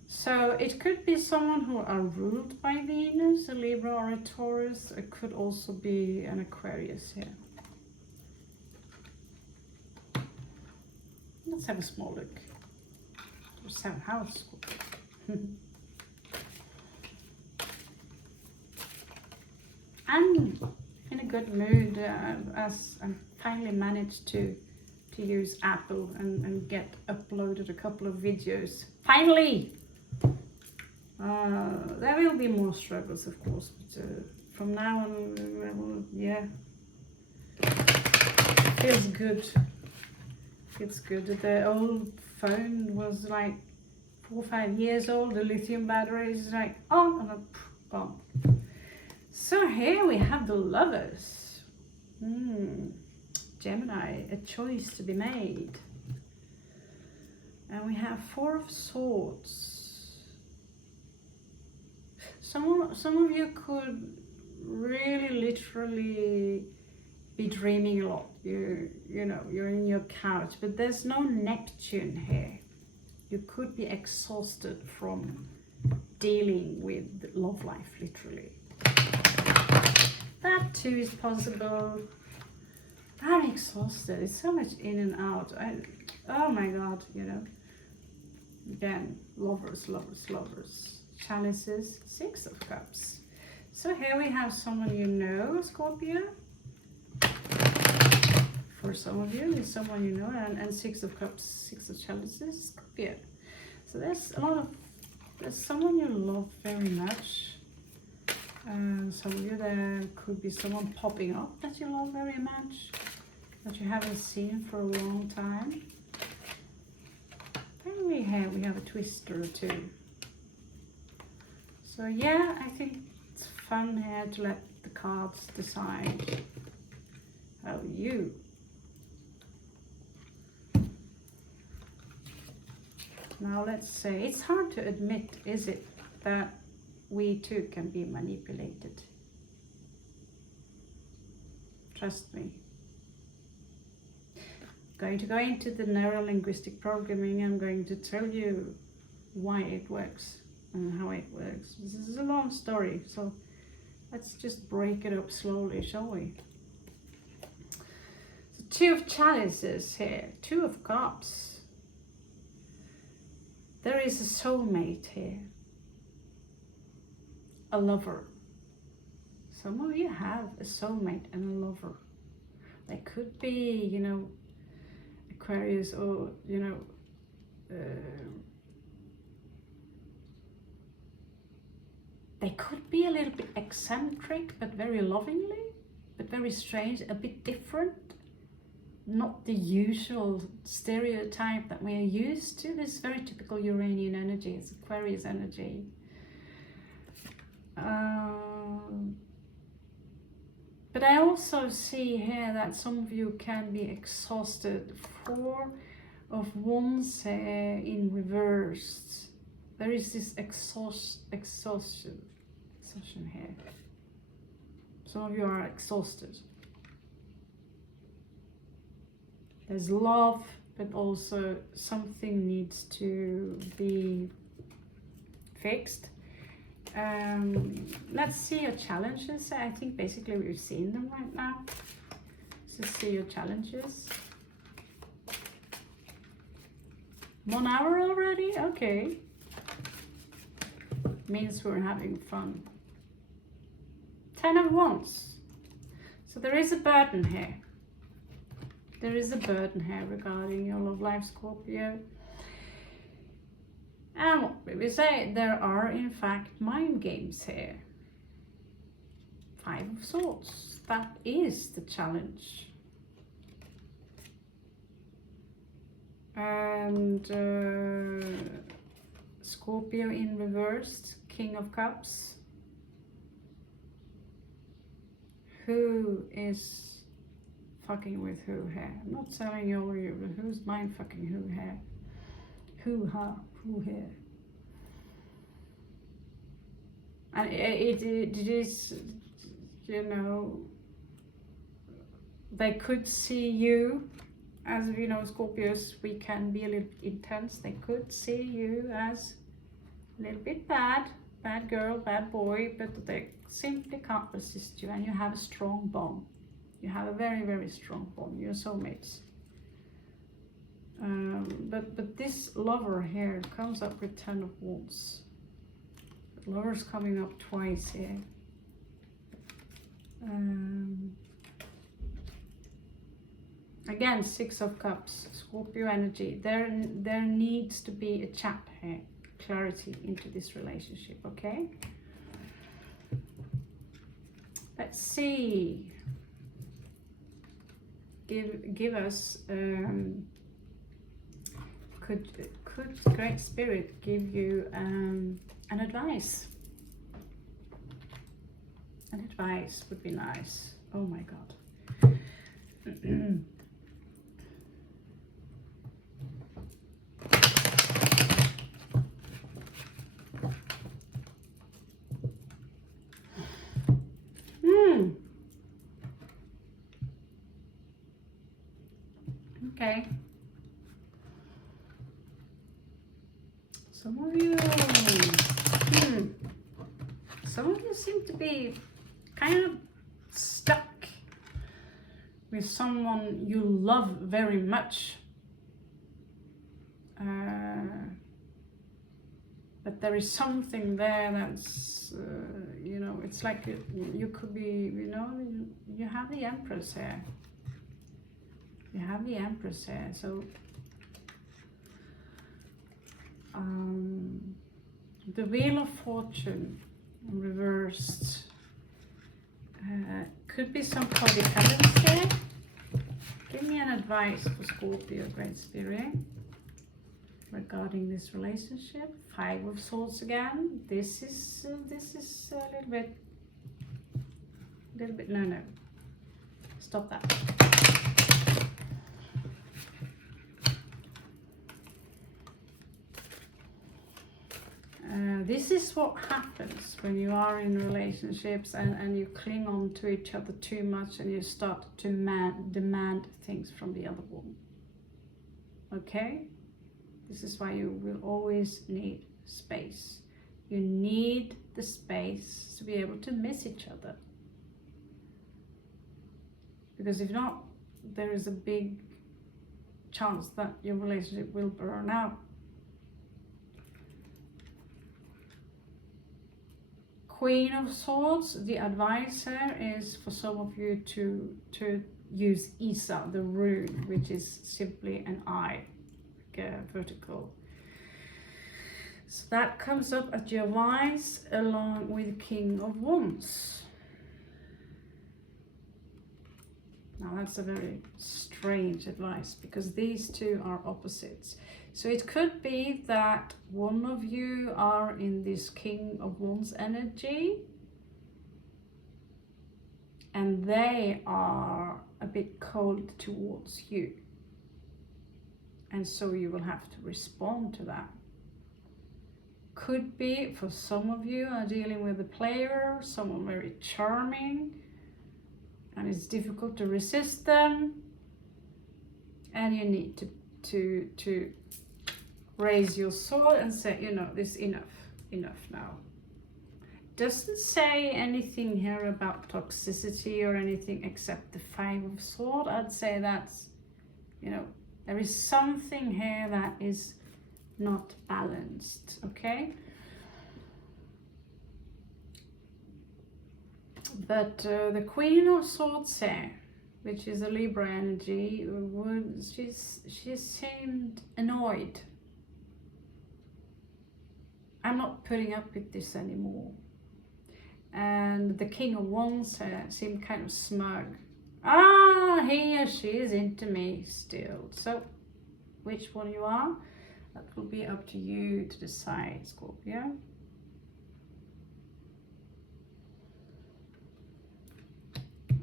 So it could be someone who are ruled by Venus, a Libra or a Taurus. It could also be an Aquarius here. Let's have a small look. There's 7th house. I'm in a good mood as I finally managed to use Apple and get uploaded a couple of videos. Finally! There will be more struggles, of course, but from now on, yeah, feels good. Feels good. The old phone was like 4 or 5 years old. The lithium battery is like, oh, and gone. So here we have the Lovers. Gemini, a choice to be made. And we have 4 of Swords. Some of you could really literally be dreaming a lot. You know, you're in your couch, but there's no Neptune here. You could be exhausted from dealing with love life, literally. That too is possible. I'm exhausted. It's so much in and out. Oh my God, you know. Again, lovers, lovers, lovers. Chalices, 6 of Cups. So here we have someone you know, Scorpio. For some of you, it's someone you know, and 6 of Cups, 6 of Chalices, Scorpio. So there's someone you love very much. Some of you, there could be someone popping up that you love very much, that you haven't seen for a long time. Then we have a twister or two. So yeah, I think it's fun here to let the cards decide how you. Now let's say, it's hard to admit, is it, that we too can be manipulated. Trust me. Going to go into the neuro-linguistic programming. I'm going to tell you why it works and how it works. This is a long story, so let's just break it up slowly, shall we? So 2 of Chalices here, 2 of Cups. There is a soulmate here. A lover. Some of you have a soulmate and a lover. They could be, you know, Aquarius, or, you know, they could be a little bit eccentric, but very lovingly, but very strange, a bit different. not the usual stereotype that we are used to. This very typical Uranian energy, it's Aquarius energy. But I also see here that some of you can be exhausted. Four of Wands in reversed. There is this exhaustion here. Some of you are exhausted. There's love, but also something needs to be fixed. Let's see your challenges. I think basically we've seen them right now. So see your challenges. 1 hour already? Okay. Means we're having fun. 10 of Wands. So there is a burden here. There is a burden here regarding your love life, Scorpio. And what we say, there are in fact mind games here. 5 of Swords. That is the challenge. And Scorpio in reversed, King of Cups. Who is fucking with who here? I'm not telling you over you, but who's mind fucking who here? Who here? And it is, you know, they could see you, as you know, Scorpios, we can be a little bit intense. They could see you as a little bit bad girl, bad boy, but they simply can't resist you, and you have a strong bond. You have a very, very strong bond. You're soulmates. But this lover here comes up with 10 of Wands. The lover's coming up twice here. Again, 6 of Cups, Scorpio energy. There needs to be a chat here, clarity into this relationship, okay? Let's see. Give us. Could Great Spirit give you an advice? An advice would be nice. Oh my God. Okay. Some of you seem to be kind of stuck with someone you love very much. But there is something there that's, you know, it's like you could be, you know, you have the Empress here. You have the Empress here, so the Wheel of Fortune reversed. Could be some codependence here. Give me an advice for Scorpio, Great Spirit, regarding this relationship. 5 of Swords again. This is a little bit. No. Stop that. This is what happens when you are in relationships and you cling on to each other too much and you start to demand things from the other one. Okay? This is why you will always need space. You need the space to be able to miss each other. Because if not, there is a big chance that your relationship will burn out. Queen of Swords, the advice here is for some of you to use Isa, the rune, which is simply an eye, like a vertical. So that comes up at your advice along with King of Wands. Now that's a very strange advice because these two are opposites. So it could be that one of you are in this King of Wands energy and they are a bit cold towards you. And so you will have to respond to that. Could be for some of you are dealing with a player, someone very charming, and it's difficult to resist them. And you need to raise your sword and say, you know, this enough now. Doesn't say anything here about toxicity or anything except the 5 of Swords. I'd say that's, you know, there is something here that is not balanced, okay? But the Queen of Swords here, which is a Libra energy, she seemed annoyed. I'm not putting up with this anymore. And the King of Wands seemed kind of smug. Ah, he or she is into me still. So, which one you are? That will be up to you to decide, Scorpio.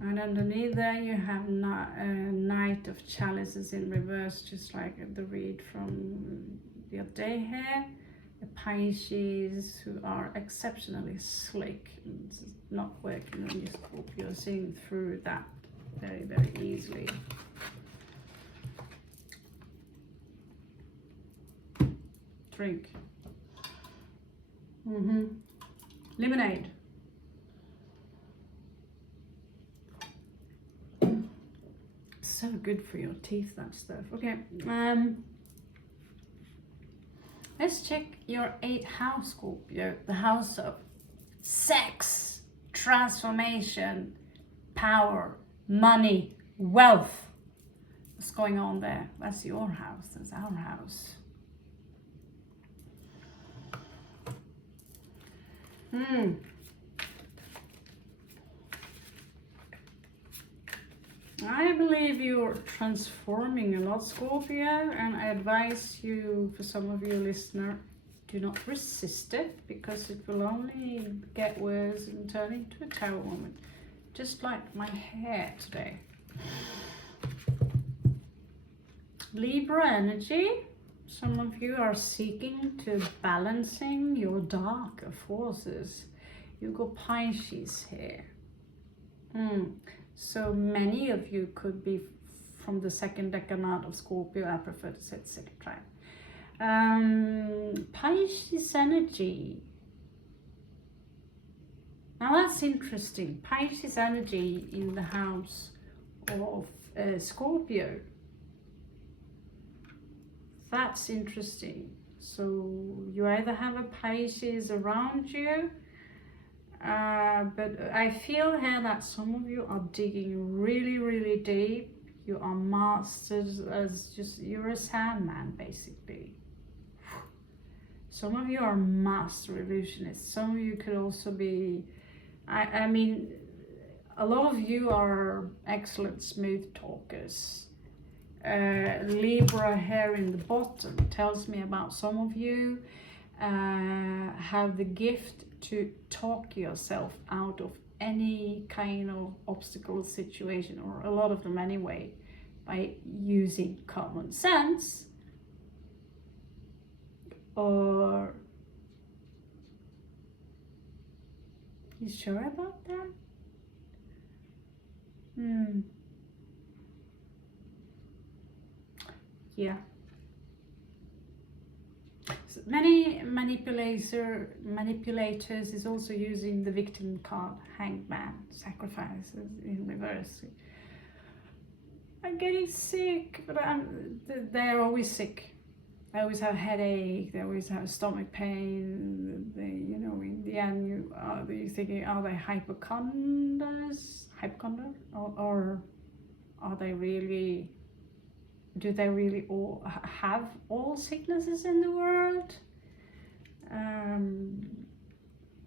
And underneath there you have Knight of Chalices in reverse, just like the read from the other day here. The Pisces who are exceptionally slick. It's not working on you, Scorpio. Seeing through that very, very easily. Drink. Lemonade. So good for your teeth, that stuff. Okay. Let's check your 8th house, Scorpio. The house of sex, transformation, power, money, wealth. What's going on there? That's your house. That's our house. I believe you're transforming a lot, Scorpio, and I advise you, for some of you listeners, do not resist it, because it will only get worse and turn into a Tower woman, just like my hair today. Libra energy. Some of you are seeking to balancing your darker forces. You've got Pisces here. So many of you could be from the second decanate of Scorpio. I prefer to say it second time. Pisces energy. Now that's interesting. Pisces energy in the house of Scorpio. That's interesting. So you either have a Pisces around you, but I feel here that some of you are digging really, really deep. You are masters as you're a sandman, basically. Some of you are master illusionists. Some of you could also be, I mean, a lot of you are excellent smooth talkers. Libra here in the bottom tells me about some of you have the gift to talk yourself out of any kind of obstacle situation, or a lot of them anyway, by using common sense. Or you sure about that? Yeah. So many manipulators is also using the victim card, Hanged Man, sacrifices in reverse. I'm getting sick, but they're always sick. They always have headache. They always have stomach pain. They, you know, in the end, you're thinking, are they hypochonders, or are they really? Do they really all have all sicknesses in the world?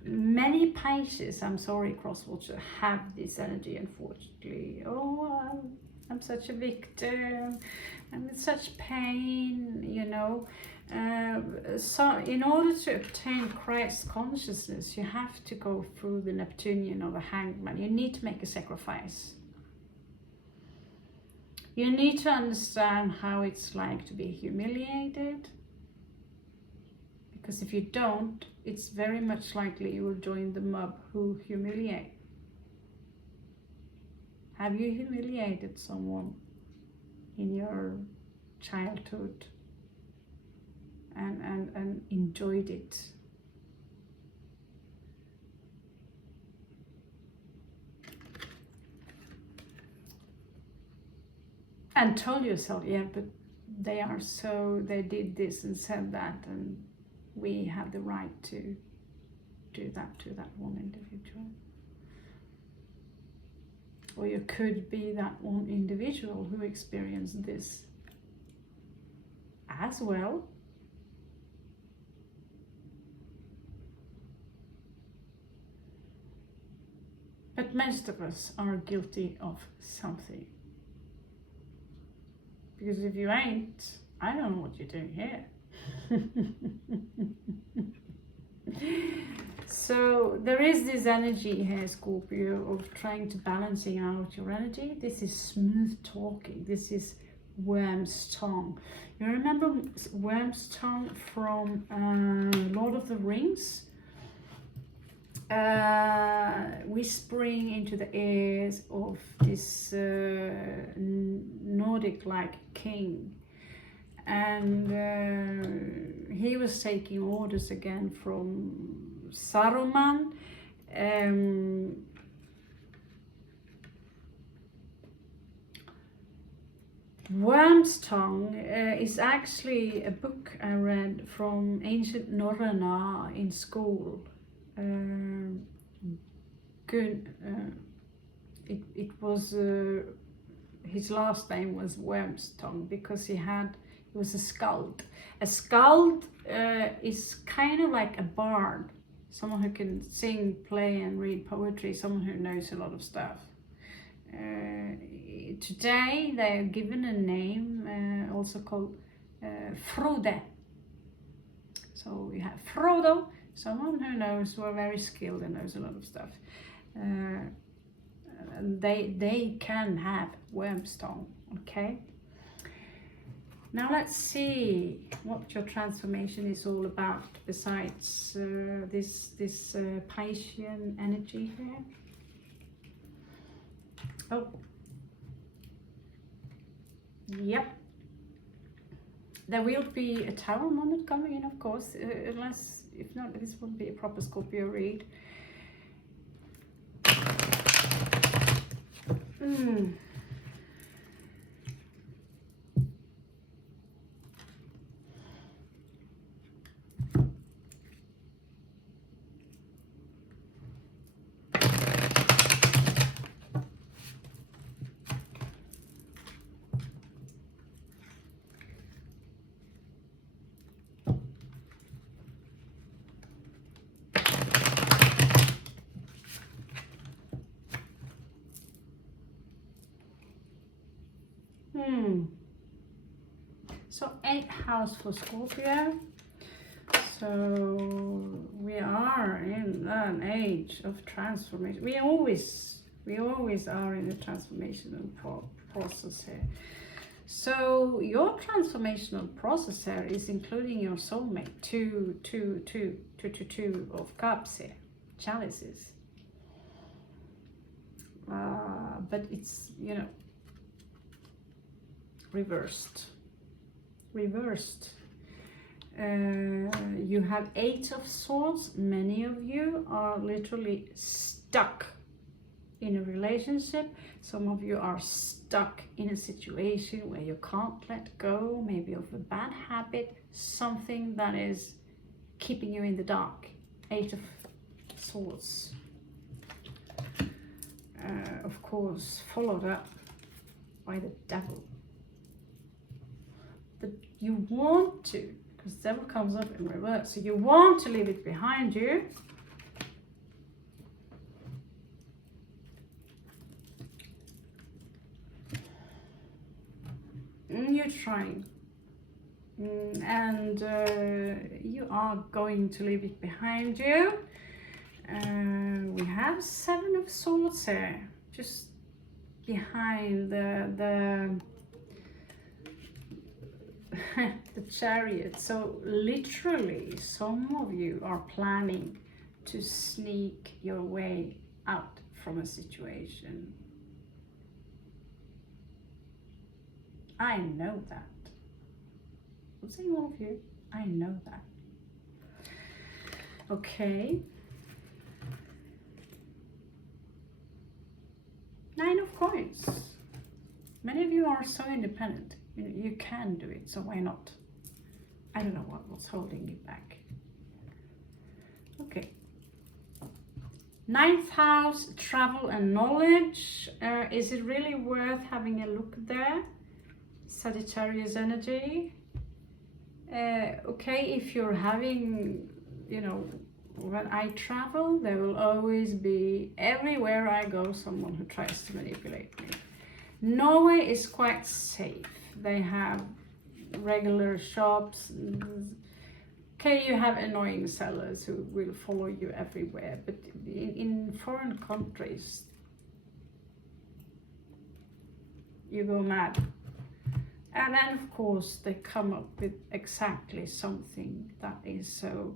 Many Pisces, I'm sorry, Crosswatcher, have this energy, unfortunately. Oh, I'm such a victim. I'm in such pain, you know. So in order to obtain Christ consciousness, you have to go through the Neptunian or the Hangman. You need to make a sacrifice. You need to understand how it's like to be humiliated. Because if you don't, it's very much likely you will join the mob who humiliate. Have you humiliated someone in your childhood and enjoyed it? And told yourself, yeah, but they did this and said that, and we have the right to do that to that one individual. Or you could be that one individual who experienced this as well. But most of us are guilty of something. Because if you ain't, I don't know what you're doing here. So there is this energy here, Scorpio, of trying to balancing out your energy. This is smooth talking. This is worm's tongue. You remember worm's tongue from Lord of the Rings? Whispering into the ears of this Nordic-like king. And he was taking orders again from Saruman. Worm's Tongue is actually a book I read from ancient Norrena in school. It was his last name was Worm's Tongue because he was a skald. A skald is kind of like a bard, someone who can sing, play and read poetry, someone who knows a lot of stuff. Today they are given a name also called Frode. So we have Frodo, someone who knows, who are very skilled and knows a lot of stuff. They can have worm's tongue, okay? Now let's see what your transformation is all about besides this Piscean energy here. Oh, yep. There will be a Tower moment coming in, of course, unless, if not, this will be a proper Scorpio read. So 8th house for Scorpio. So we are in an age of transformation. We always are in a transformational process here. So your transformational process here is including your soulmate, two of cups here, chalices. But it's, you know, reversed. You have 8 of swords. Many of you are literally stuck in a relationship. Some of you are stuck in a situation where you can't let go, maybe of a bad habit, something that is keeping you in the dark. 8 of swords. Of course, followed up by the devil. But you want to, because the devil comes up in reverse, so you want to leave it behind you. trying. And you are going to leave it behind you. We have 7 of Swords here, just behind the the Chariot. So literally, some of you are planning to sneak your way out from a situation. I know that. I'm saying all of you, I know that. Okay. 9 of Coins. Many of you are so independent. You can do it, so why not? I don't know what's holding you back. Okay. 9th house, travel and knowledge. Is it really worth having a look there? Sagittarius energy. Okay, if you're having, you know, when I travel, there will always be, everywhere I go, someone who tries to manipulate me. Norway is quite safe. They have regular shops. Okay, you have annoying sellers who will follow you everywhere, but in foreign countries, you go mad. And then, of course, they come up with exactly something that is so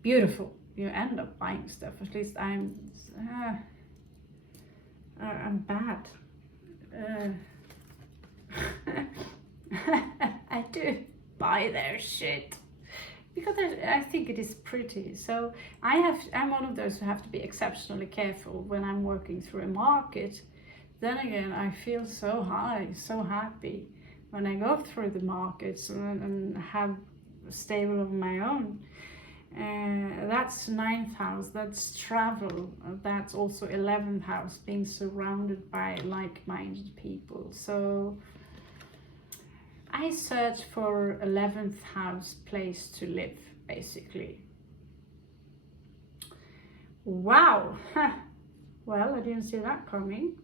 beautiful. You end up buying stuff. At least I'm bad. I do buy their shit because I think it is pretty. So I'm one of those who have to be exceptionally careful when I'm working through a market. Then again, I feel so high, so happy when I go through the markets and have a stable of my own. That's 9th house, that's travel, that's also 11th house, being surrounded by like-minded people. So I search for 11th house place to live, basically. Wow, well, I didn't see that coming.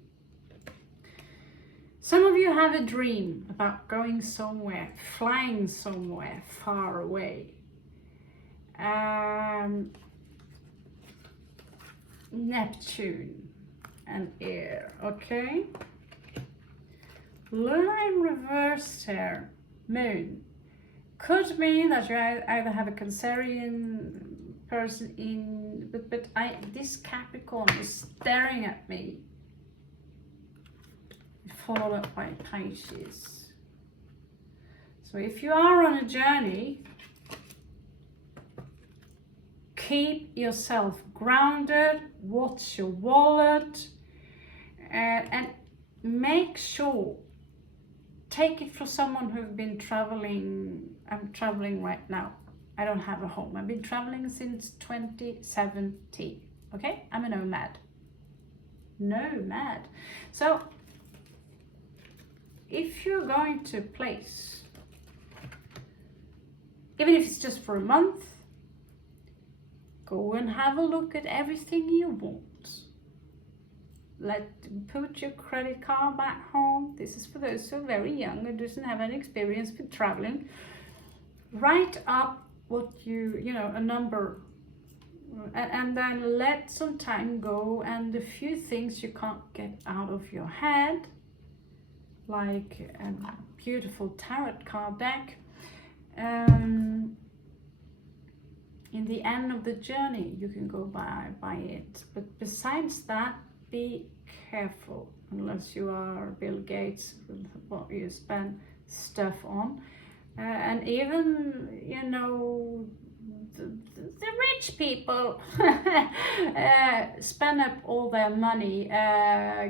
Some of you have a dream about going somewhere, flying somewhere far away. Neptune and air, okay? Luna in reverse here, moon. Could mean that you either have a Cancerian person in, but this Capricorn is staring at me. Followed up by Pisces. So if you are on a journey, keep yourself grounded, watch your wallet, and make sure, take it for someone who's been traveling. I'm traveling right now. I don't have a home. I've been traveling since 2017. Okay, I'm a nomad. So if you're going to a place, even if it's just for a month, go and have a look at everything you want. Put your credit card back home. This is for those who are very young and doesn't have any experience with traveling. Write up what you know, a number, and then let some time go, and a few things you can't get out of your head, like a beautiful tarot card deck. In the end of the journey, you can go buy it. But besides that, be careful, unless you are Bill Gates with what you spend stuff on. And even, you know, the rich people spend up all their money.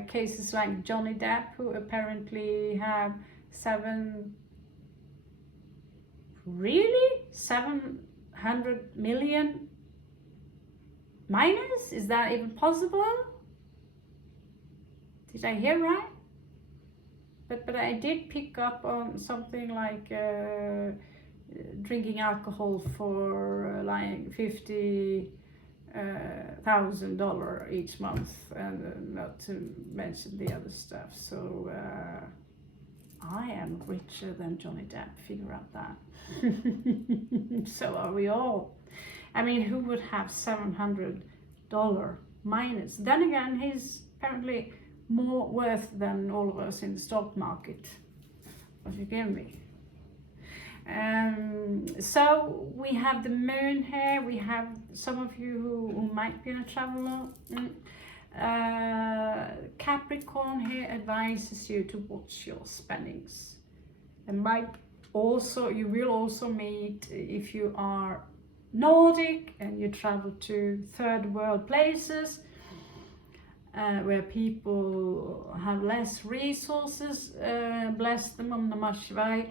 Cases like Johnny Depp, who apparently have 700 million minus? Is that even possible? Did I hear right? But I did pick up on something like drinking alcohol for like $50,000 each month, and not to mention the other stuff. So I am richer than Johnny Depp, figure out that. So are we all. I mean, who would have $700 minus? Then again, he's apparently more worth than all of us in the stock market. What you give me? So we have the moon here. We have some of you who might be in a traveler. Capricorn here advises you to watch your spendings. And you will also meet, if you are Nordic and you travel to third world places, where people have less resources, bless them, Om Namah Shivaya.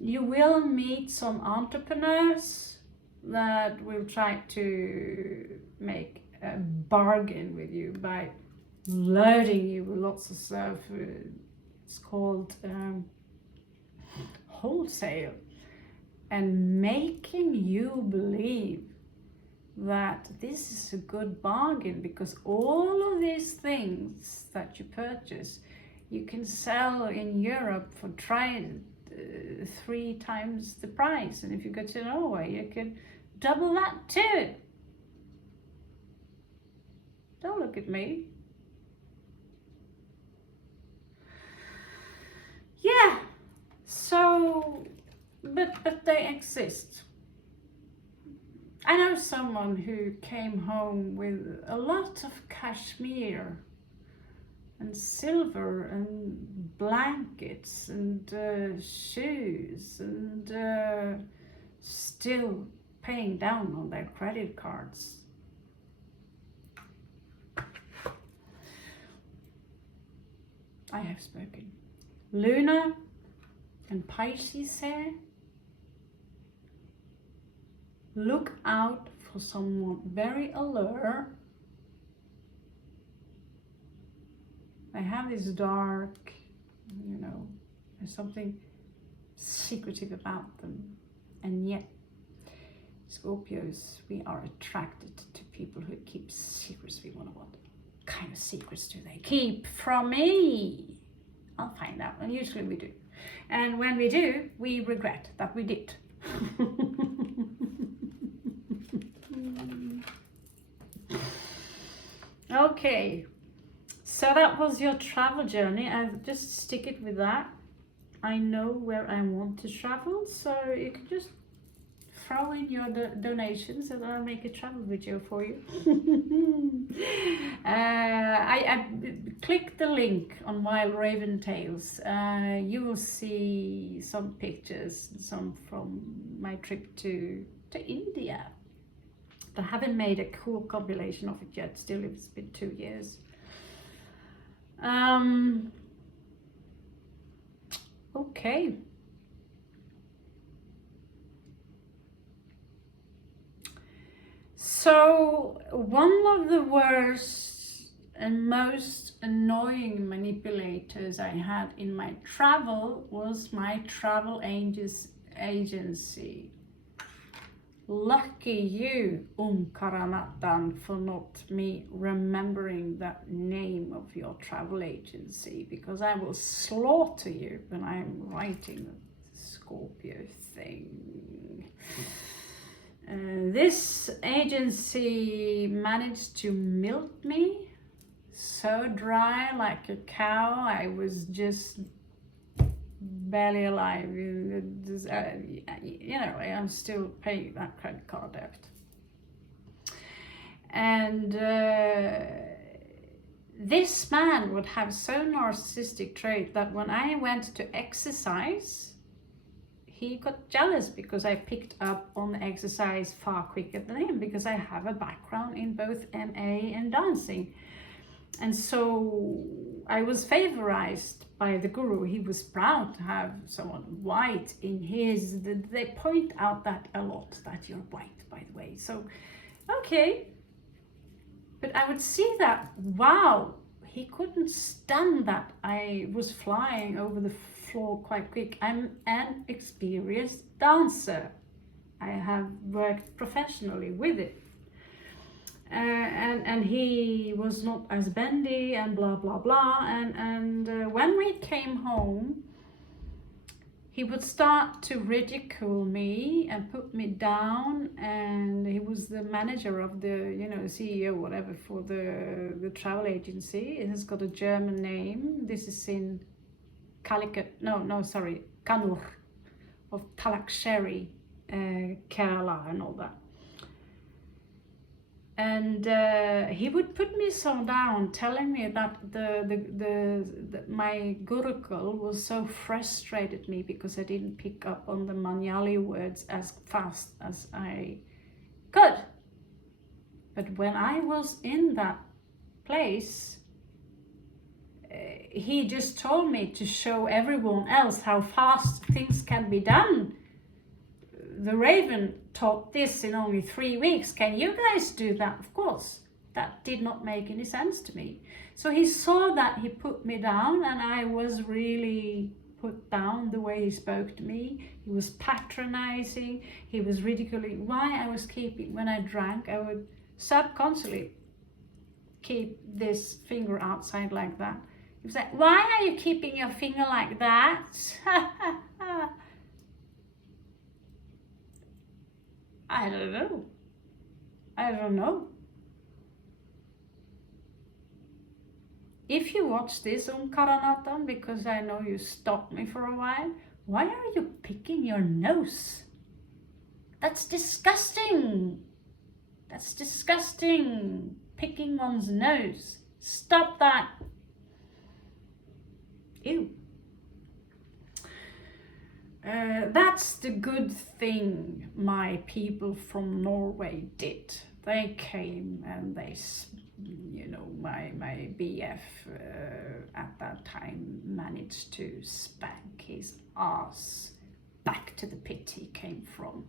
You will meet some entrepreneurs that will try to make a bargain with you by loading you with lots of stuff. It's called wholesale, and making you believe that this is a good bargain, because all of these things that you purchase you can sell in Europe for 3 times the price, and if you go to Norway you could double that too. Don't look at me. Yeah, so but they exist. I know someone who came home with a lot of cashmere and silver and blankets and shoes, and still paying down on their credit cards. I have spoken. Luna and Pisces here. Look out for someone very alert. They have this dark, there's something secretive about them. And yet, Scorpios, we are attracted to people who keep secrets. We want to what kind of secrets do they keep from me? I'll find out, and usually we do. And when we do, we regret that we did. Okay, so that was your travel journey. I'll just stick it with that. I know where I want to travel, so you can just throw in your donations and I'll make a travel video for you. I click the link on Wild Raven Tales. You will see some pictures, some from my trip to India. I haven't made a cool compilation of it yet. Still, it's been 2 years. Okay. So one of the worst and most annoying manipulators I had in my travel was my travel agency. Lucky you, Karanatan, for not me remembering that name of your travel agency, because I will slaughter you when I'm writing the Scorpio thing. This agency managed to milk me so dry like a cow. I was just barely alive. I'm still paying that credit card debt. And this man would have so narcissistic trait that when I went to exercise, he got jealous because I picked up on the exercise far quicker than him, because I have a background in both MA and dancing. And so I was favorized by the guru. He was proud to have someone white in his, they point out that a lot, that you're white, by the way. So, okay. But I would see that, wow, he couldn't stand that I was flying over the floor quite quick. I'm an experienced dancer. I have worked professionally with it. and he was not as bendy and blah blah blah, and when we came home, he would start to ridicule me and put me down, and he was the manager of the, you know, CEO, whatever, for the travel agency. It has got a German name. This is in Calicut, Kannur of Talakshery, Kerala and all that. And he would put me so down, telling me that my gurukul was so frustrated me because I didn't pick up on the Malayali words as fast as I could. But when I was in that place, he just told me to show everyone else how fast things can be done. The Raven taught this in only 3 weeks. Can you guys do that? Of course. That did not make any sense to me. So he saw that, he put me down, and I was really put down the way he spoke to me. He was patronizing. He was ridiculing why I was keeping, when I drank, I would subconsciously keep this finger outside like that. He was like, why are you keeping your finger like that? I don't know. I don't know. If you watch this on Karanatan, because I know you stopped me for a while, why are you picking your nose? That's disgusting. That's disgusting. Picking one's nose. Stop that. Ew. That's the good thing my people from Norway did. They came and they, you know, my BF at that time managed to spank his ass back to the pit he came from.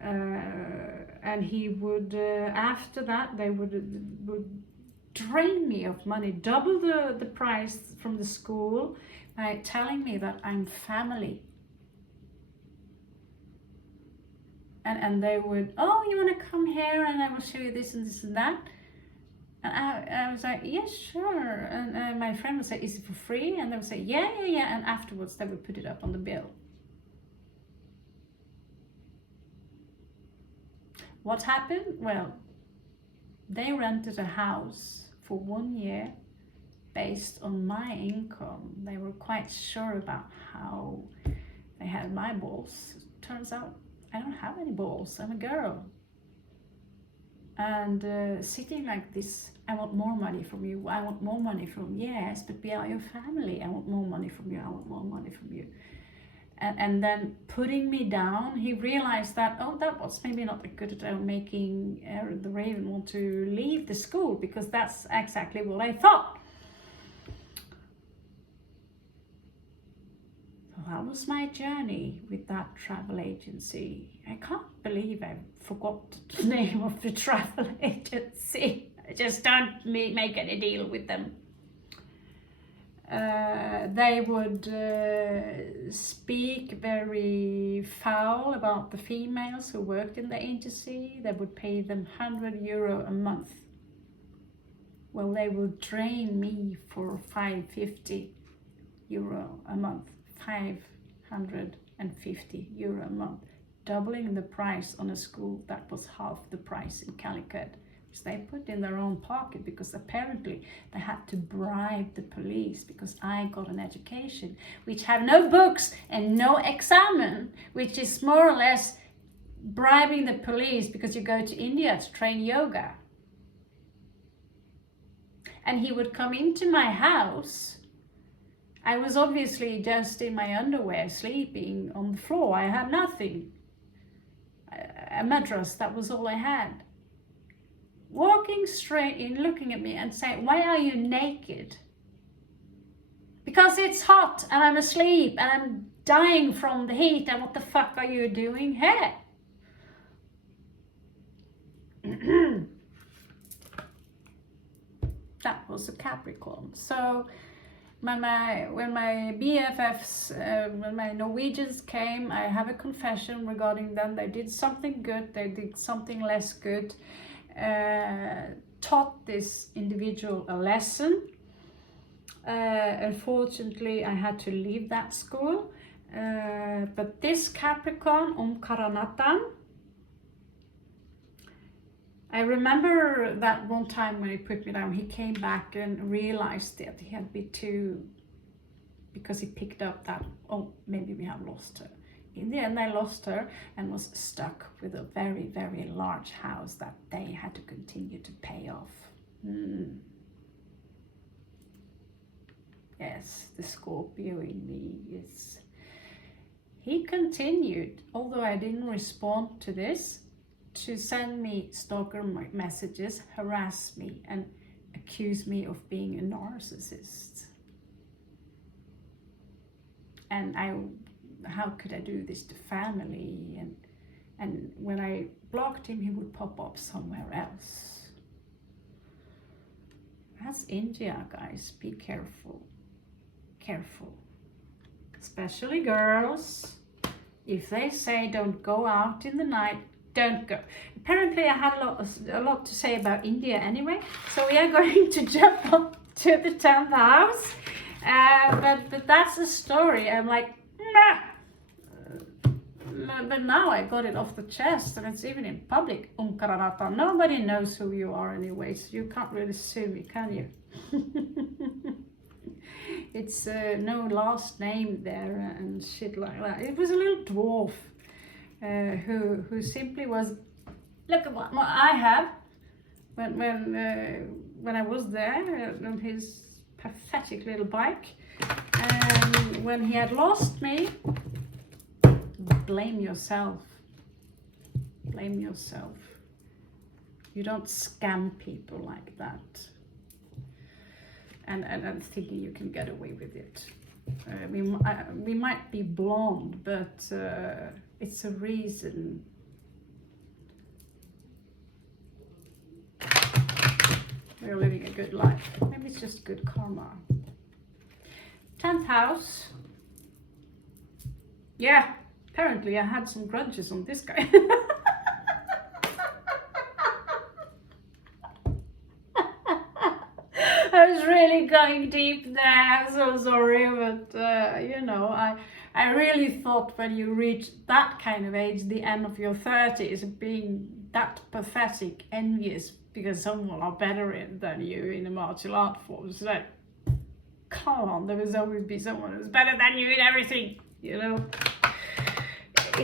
And he would, after that, they would drain me of money, double the price from the school, by telling me that I'm family. And they would, oh, you want to come here and I will show you this and this and that. And I was like, yes, sure. And my friend would say, is it for free? And they would say, yeah. And afterwards they would put it up on the bill. What happened? Well, they rented a house for 1 year based on my income. They were quite sure about how they had my balls. Turns out I don't have any balls. I'm a girl. And sitting like this, I want more money from you. I want more money from you. Yes, but we are your family. I want more money from you. I want more money from you. And then putting me down, he realized that, oh, that was maybe not a good idea, making the Raven want to leave the school, because that's exactly what I thought. That was my journey with that travel agency. I can't believe I forgot the name of the travel agency. I just don't make any deal with them. They would speak very foul about the females who worked in the agency. They would pay them €100 a month. Well, they would drain me for €550 a month. €550 a month, doubling the price on a school that was half the price in Calicut, which they put in their own pocket, because apparently they had to bribe the police, because I got an education which have no books and no examen, which is more or less bribing the police because you go to India to train yoga. And he would come into my house. I was obviously just in my underwear, sleeping on the floor. I had nothing. A mattress, that was all I had. Walking straight in, looking at me and saying, why are you naked? Because it's hot and I'm asleep and I'm dying from the heat, and what the fuck are you doing here? That was a Capricorn. So when my BFFs, when my Norwegians came, I have a confession regarding them. They did something good, they did something less good. taught this individual a lesson. Unfortunately, I had to leave that school. But this Capricorn, Karanatan, I remember that one time when he put me down, he came back and realized that he had been too, because he picked up that, oh, maybe we have lost her. In the end, I lost her and was stuck with a very, very large house that they had to continue to pay off. Yes, the Scorpio in me is... He continued, although I didn't respond to this, to send me stalker messages, harass me, and accuse me of being a narcissist. And how could I do this to family? And when I blocked him, he would pop up somewhere else. That's India, guys. Be careful. Careful. Especially girls. If they say don't go out in the night, don't go. Apparently I had a lot to say about India anyway, so we are going to jump up to the 10th house. But that's the story. I'm like, nah. But now I got it off the chest, and it's even in public. Karanata. Nobody knows who you are anyway, so you can't really sue me, can you? It's no last name there and shit like that. It was a little dwarf who simply was, look at what I have. When I was there on his pathetic little bike, and when he had lost me, blame yourself. Blame yourself. You don't scam people like that. And thinking you can get away with it. We might be blonde, but it's a reason. We're living a good life. Maybe it's just good karma. 10th house. Yeah, apparently I had some grudges on this guy. I was really going deep there. I'm so sorry, but you know, I really thought when you reach that kind of age, the end of your 30s, being that pathetic, envious because someone are better than you in a martial art form. So like, come on, there will always be someone who's better than you in everything, you know.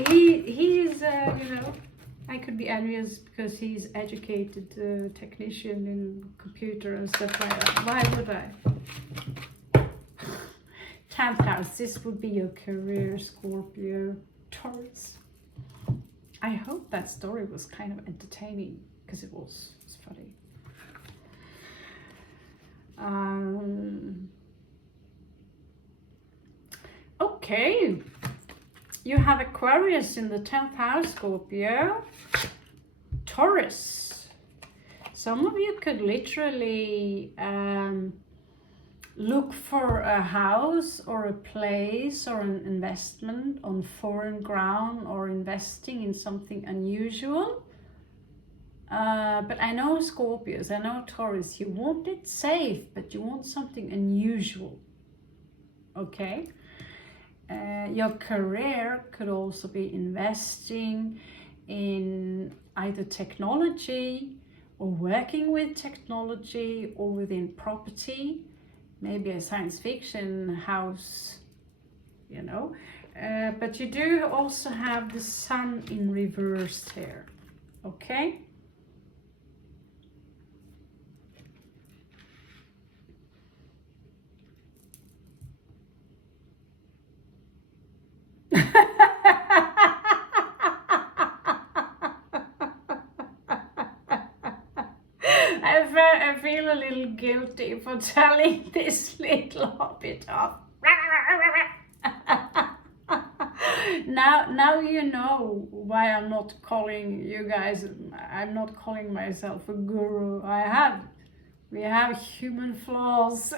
He's you know, I could be envious because he's educated technician in computer and stuff like that. Why would I? 10th house, this would be your career, Scorpio, Taurus. I hope that story was kind of entertaining, because it was. It's funny. Okay. You have Aquarius in the 10th house, Scorpio. Taurus. Some of you could literally look for a house or a place or an investment on foreign ground, or investing in something unusual. But I know Scorpios, I know Taurus, you want it safe, but you want something unusual. Okay? Your career could also be investing in either technology or working with technology, or within property, maybe a science fiction house, you know. But you do also have the sun in reverse here, okay? I feel a little guilty for telling this little hobbit off. Now you know why I'm not calling you guys, I'm not calling myself a guru. We have human flaws.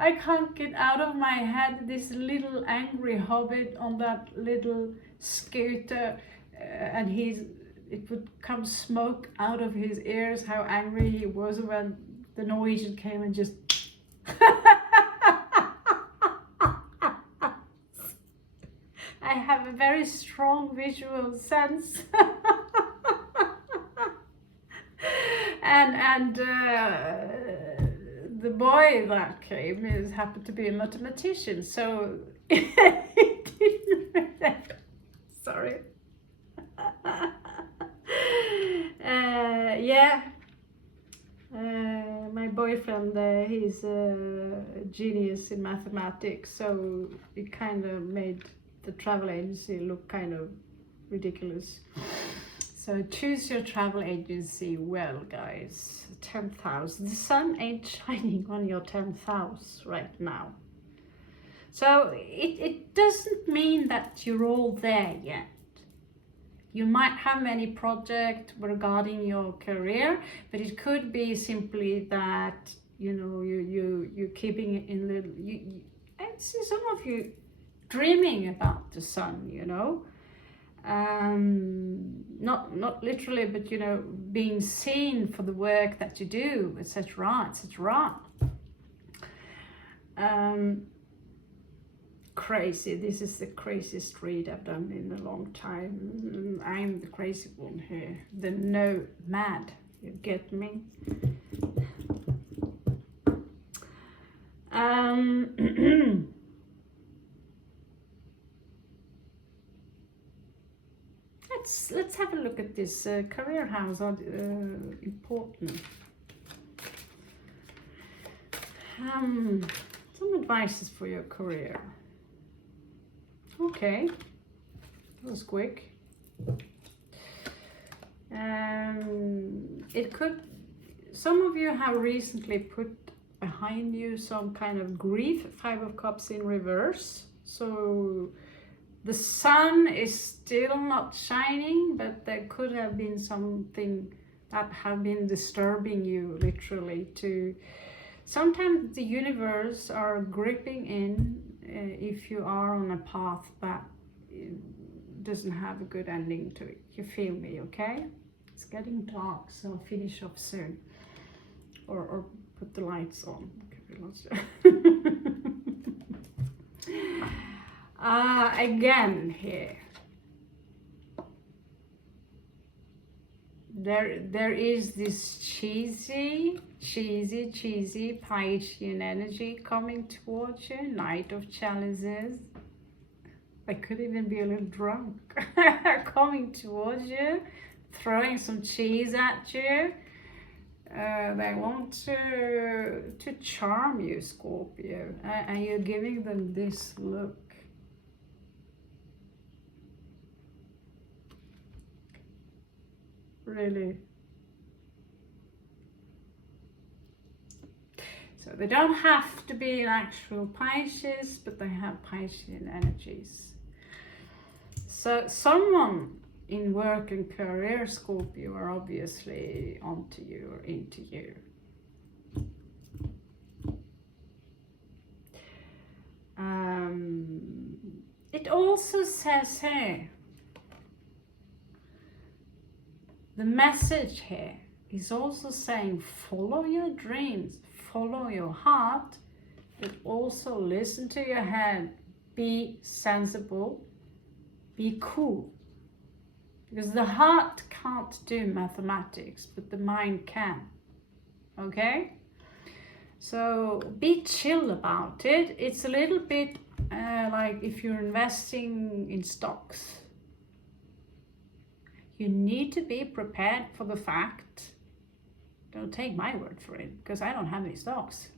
I can't get out of my head this little angry hobbit on that little scooter, and it would come smoke out of his ears, how angry he was when the Norwegian came and just I have a very strong visual sense. and the boy that came happened to be a mathematician, so he didn't remember. Sorry. Yeah. My boyfriend, he's a genius in mathematics, so it kind of made the travel agency look kind of ridiculous. So choose your travel agency well, guys. 10th house. The sun ain't shining on your 10th house right now. So it doesn't mean that you're all there yet. You might have many projects regarding your career, but it could be simply that, you know, you're keeping it in little, I see some of you dreaming about the sun, you know. Not literally, but, you know, being seen for the work that you do, etc., etc. Crazy. This is the craziest read I've done in a long time. I'm the crazy one here. The nomad. You get me? Let's have a look at this career house. Important. Some advices for your career. Okay, that was quick. It could, some of you have recently put behind you some kind of grief, 5 of Cups in reverse. So the sun is still not shining, but there could have been something that have been disturbing you, literally. To sometimes the universe are gripping in if you are on a path that doesn't have a good ending to it. You feel me, okay? It's getting dark, so I'll finish off soon. Or put the lights on. Again here. There is this cheesy Piscean energy coming towards you. Knight of Chalices. I could even be a little drunk. Coming towards you, throwing some cheese at you. They want to charm you, Scorpio, and you're giving them this look. Really. So they don't have to be an actual Pisces, but they have Piscean energies. So someone in work and career, Scorpio, are obviously onto you or into you. It also says here, the message here is also saying follow your dreams, follow your heart, but also listen to your head, be sensible, be cool. Because the heart can't do mathematics, but the mind can, okay? So be chill about it. It's a little bit like if you're investing in stocks. You need to be prepared for the fact, don't take my word for it, because I don't have any stocks.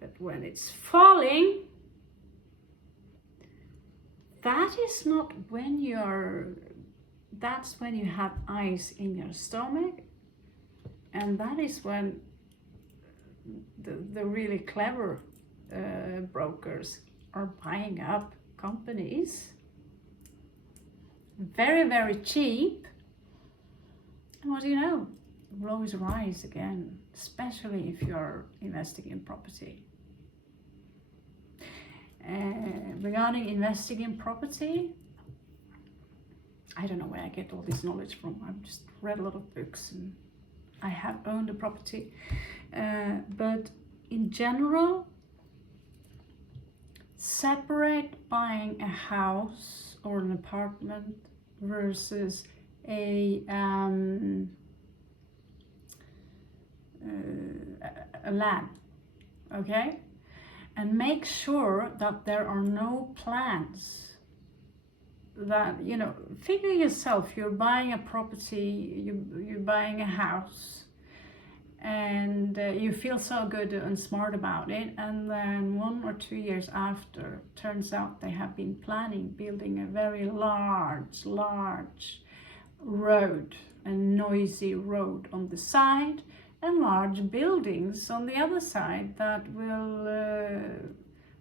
But when it's falling, that is not when that's when you have ice in your stomach, and that is when the really clever brokers are buying up companies very, very cheap. And what do you know? It will always rise again, especially if you're investing in property. regarding investing in property, I don't know where I get all this knowledge from. I've just read a lot of books and I have owned a property. But in general, separate buying a house or an apartment versus a land, okay? And make sure that there are no plans that, you know, figure yourself, you're buying a property, you're buying a house, and you feel so good and smart about it, and then 1 or 2 years after, turns out they have been planning building a very large road, a noisy road on the side, and large buildings on the other side that will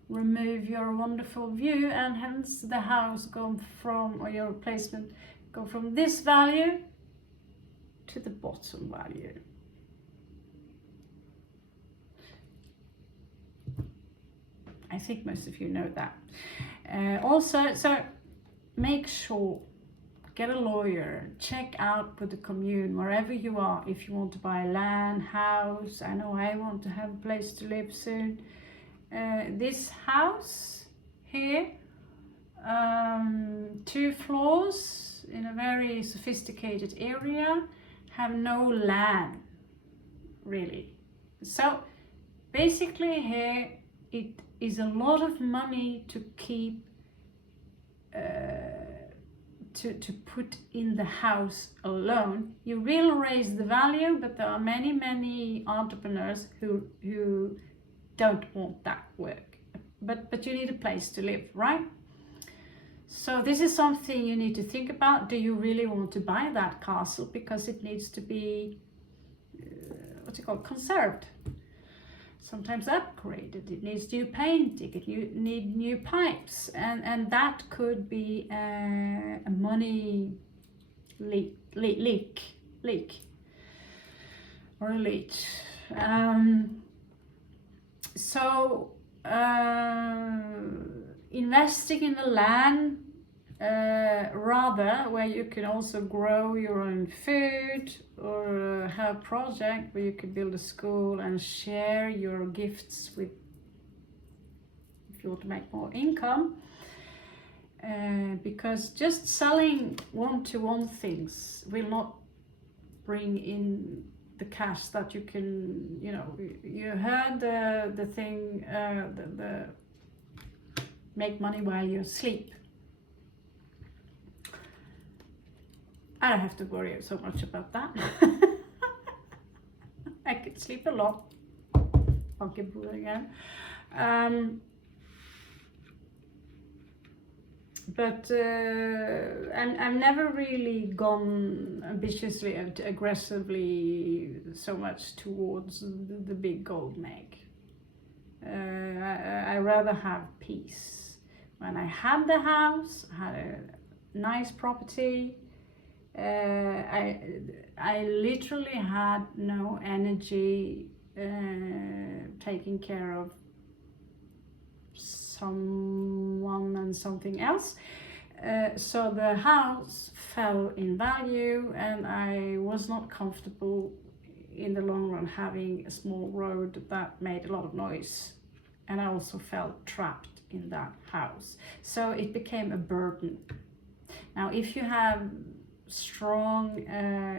remove your wonderful view, and hence the house go from, or your placement go from this value to the bottom value. I think most of you know that. Also, so make sure, get a lawyer, check out with the commune, wherever you are, if you want to buy land, house. I know I want to have a place to live soon. This house here, 2 floors in a very sophisticated area, have no land, really. So basically here, it is a lot of money to keep, to put in the house alone. You will raise the value, but there are many entrepreneurs who don't want that work. But you need a place to live, right? So this is something you need to think about. Do you really want to buy that castle? Because it needs to be, conserved. Sometimes upgraded. It needs new painting. You need new pipes, and that could be a money leak or a leak. So investing in the land, rather, where you can also grow your own food, or have a project where you could build a school and share your gifts with, if you want to make more income. Because just selling one-to-one things will not bring in the cash that you can, you know, you heard the thing, the make money while you sleep. I don't have to worry so much about that. I could sleep a lot. Funky boo again. But I've never really gone ambitiously and aggressively so much towards the big gold meg. I rather have peace. When I had the house, I had a nice property. I literally had no energy taking care of someone and something else. So the house fell in value, and I was not comfortable in the long run having a small road that made a lot of noise, and I also felt trapped in that house. So it became a burden. Now if you have strong,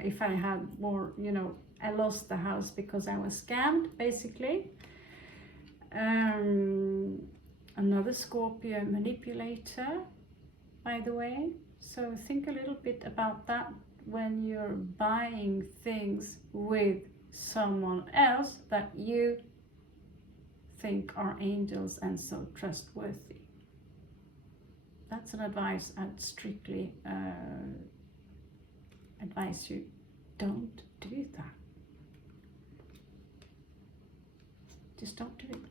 if I had more, you know, I lost the house because I was scammed, basically. Another Scorpio manipulator, by the way. So think a little bit about that when you're buying things with someone else that you think are angels and so trustworthy. That's an advice I'd strictly advise you, don't do that. Just don't do it.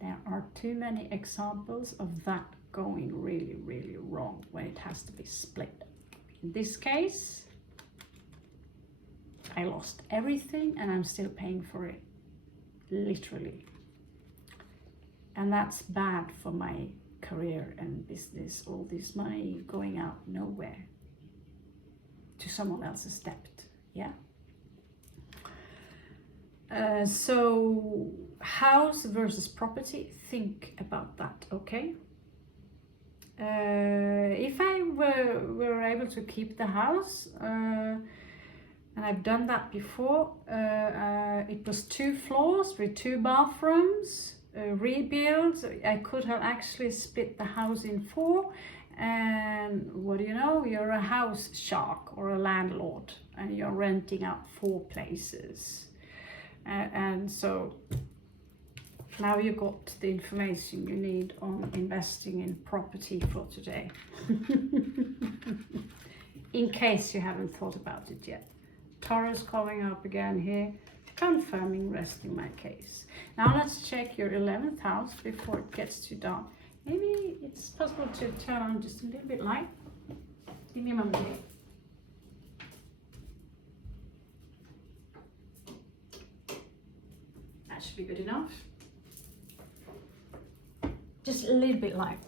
There are too many examples of that going really wrong when it has to be split. In this case, I lost everything and I'm still paying for it. literally. And that's bad for my career and business, all this money going out nowhere to someone else's debt, yeah? So house versus property, think about that, okay? If I were able to keep the house, and I've done that before, it was 2 floors with 2 bathrooms, rebuild. I could have actually split the house in 4, and what do you know, you're a house shark or a landlord and you're renting out 4 places, and so now you got the information you need on investing in property for today. In case you haven't thought about it yet. Taurus coming up again here, confirming, resting my case. Now let's check your 11th house before it gets too dark. Maybe it's possible to turn on just a little bit light. Give me a moment here. That should be good enough. Just a little bit light.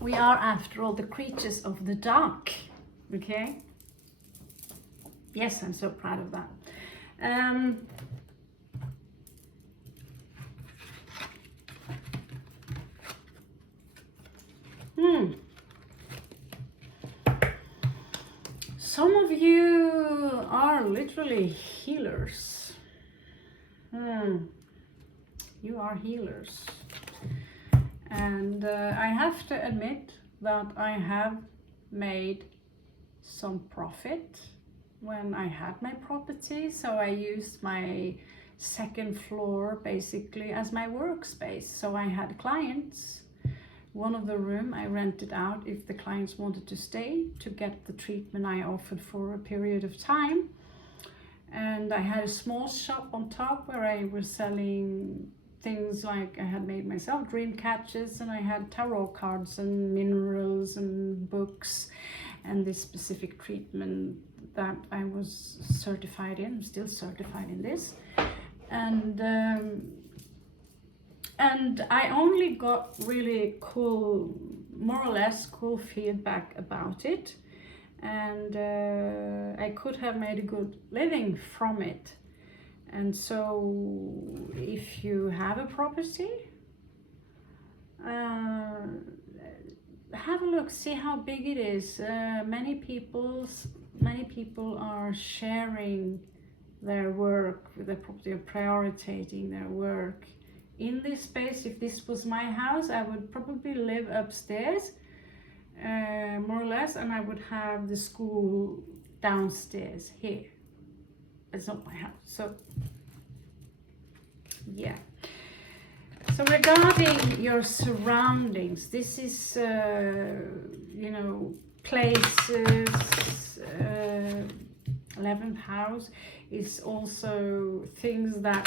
We are, after all, the creatures of the dark, okay? Yes, I'm so proud of that. Some of you are literally healers. You are healers. And I have to admit that I have made some profit when I had my property. So I used my 2nd floor basically as my workspace. So I had clients. One of the room I rented out if the clients wanted to stay to get the treatment I offered for a period of time. And I had a small shop on top where I was selling things like I had made myself dream catches, and I had tarot cards and minerals and books and this specific treatment that I was certified in. I'm still certified in this. And I only got really cool, more or less cool feedback about it. And I could have made a good living from it. And so if you have a property, have a look, see how big it is. Many people are sharing their work with the property, or prioritizing their work. In this space, if this was my house, I would probably live upstairs, more or less, and I would have the school downstairs here. It's not my house, so yeah. So regarding your surroundings, this is, you know, places. 11th house is also things that,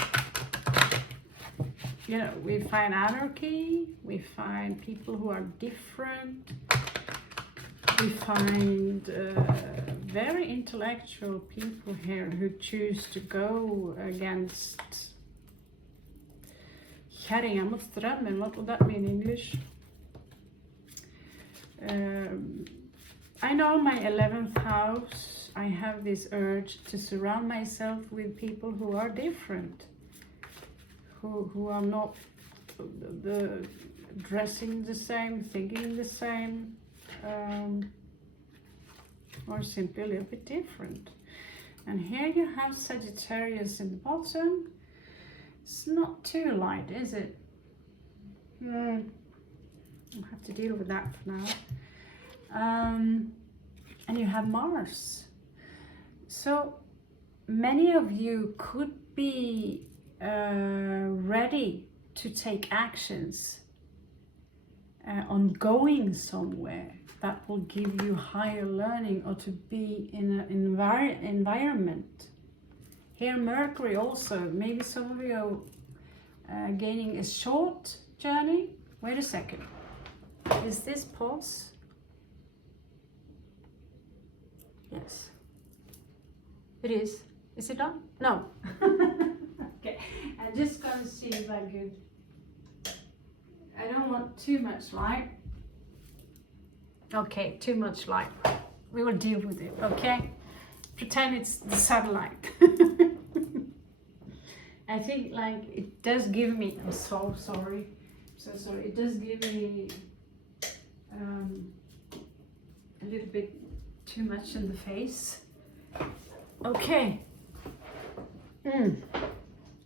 you know, we find anarchy, we find people who are different, we find very intellectual people here who choose to go against kärringar mot strömmen. What would that mean in English? I know my 11th house, I have this urge to surround myself with people who are different, who are not dressing the same, thinking the same, or simply a little bit different. And here you have Sagittarius in the bottom. It's not too light, is it? I'll have to deal with that for now. And you have Mars. So many of you could be ready to take actions on going somewhere that will give you higher learning, or to be in an environment. Here Mercury also, maybe some of you are gaining a short journey. Wait a second, is this pause? Yes, it is. Is it done? No. Okay, and I'm just gonna see if I could. I don't want too much light. Okay, too much light. We will deal with it, okay? Pretend it's the sunlight. I think like it does give me, I'm so sorry. So sorry, it does give me a little bit too much in the face. Okay.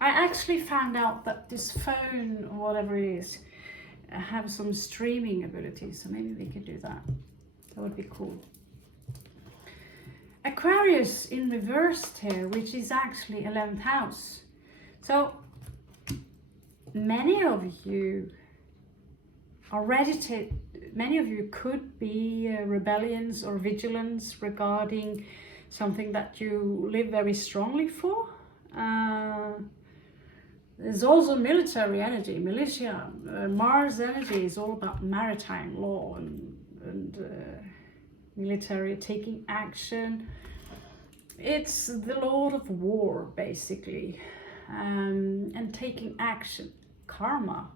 I actually found out that this phone or whatever it is have some streaming ability, so maybe we could do that. That would be cool. Aquarius in reversed here, which is actually 11th house. So many of you are ready to, many of you could be rebellions or vigilance regarding something that you live very strongly for. There's also military energy, militia. Mars energy is all about maritime law and military taking action. It's the Lord of War, basically, and taking action, karma.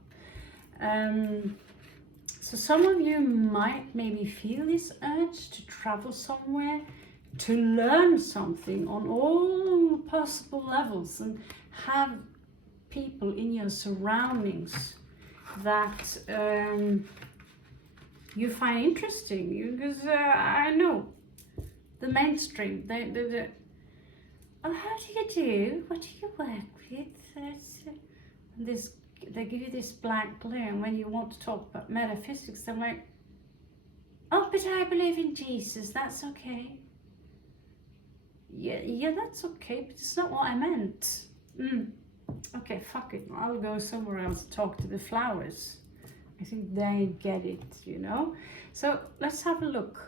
So some of you might maybe feel this urge to travel somewhere, to learn something on all possible levels, and have people in your surroundings that you find interesting. Because I know the mainstream, oh, how do you do? What do you work with? They give you this blank glare, and when you want to talk about metaphysics, they're like, oh, but I believe in Jesus, that's okay. Yeah, that's okay, but it's not what I meant. Okay, fuck it, I'll go somewhere else to talk to the flowers. I think they get it, you know? So let's have a look.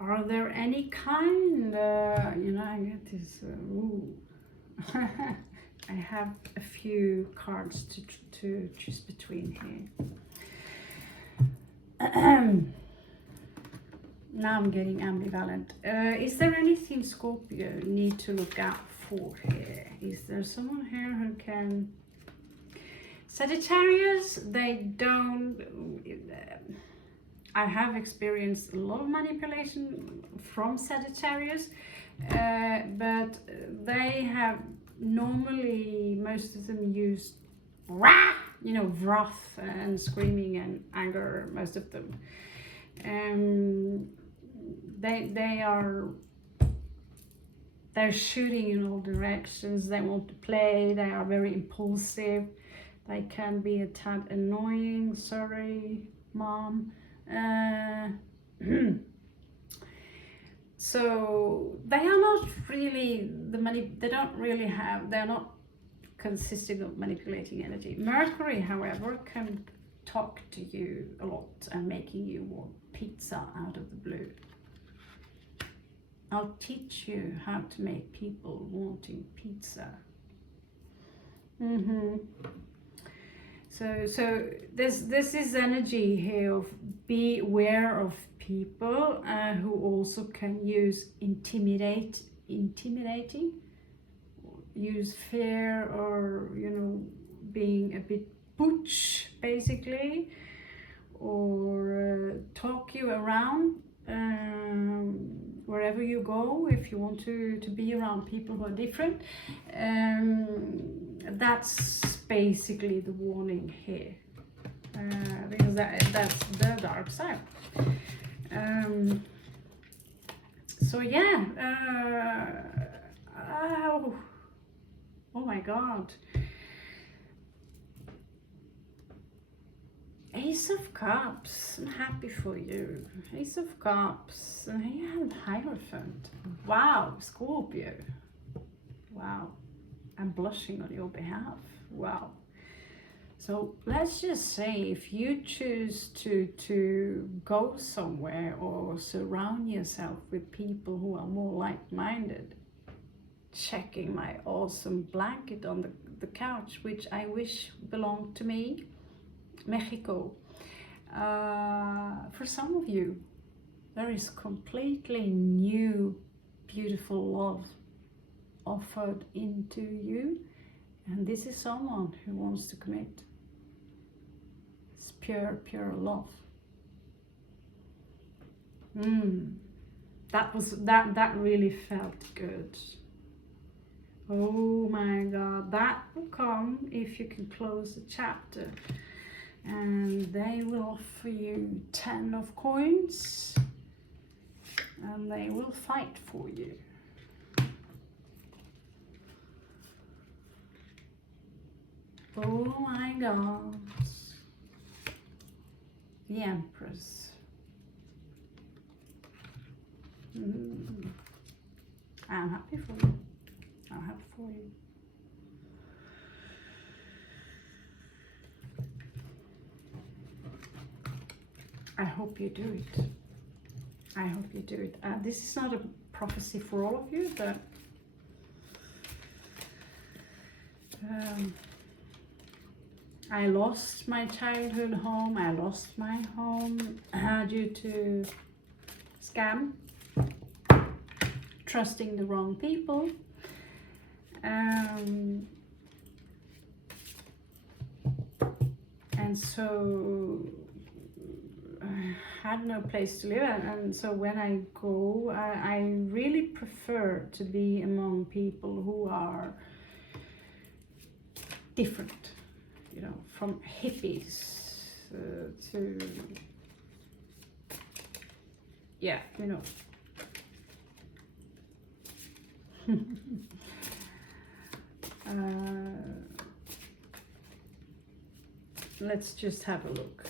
Are there any kind, you know, I get this, I have a few cards to choose between here. Now I'm getting ambivalent. Is there anything Scorpio need to look out for here? Is there someone here who can... Sagittarius, they don't... I have experienced a lot of manipulation from Sagittarius, but they have normally, most of them use rah, you know, wrath and screaming and anger, most of them. They're shooting in all directions. They want to play. They are very impulsive. They can be a tad annoying. Sorry, mom. So they are not really they're not consisting of manipulating energy. Mercury, however, can talk to you a lot and making you want pizza out of the blue. I'll teach you how to make people wanting pizza. So this is energy here of be aware of people who also can use intimidating, use fear, or, you know, being a bit butch, basically, or talk you around wherever you go. If you want to be around people who are different, that's basically the warning here, because that's the dark side. So yeah, oh my god, Ace of Cups, I'm happy for you. Ace of Cups, and here you have Hierophant. Wow, Scorpio. Wow, I'm blushing on your behalf. Wow. So let's just say, if you choose to go somewhere or surround yourself with people who are more like-minded, checking my awesome blanket on the couch, which I wish belonged to me, Mexico. For some of you, there is completely new, beautiful love offered into you. And this is someone who wants to commit. It's pure, pure love. That really felt good. Oh my God, that will come if you can close the chapter. And they will offer you 10 of coins. And they will fight for you. Oh my God. The Empress. I'm happy for you. I'm happy for you. I hope you do it. I hope you do it. This is not a prophecy for all of you, but I lost my childhood home. I lost my home due to scam, trusting the wrong people. And so I had no place to live, and so when I go, I really prefer to be among people who are different, you know, from hippies to, yeah, you know. Let's just have a look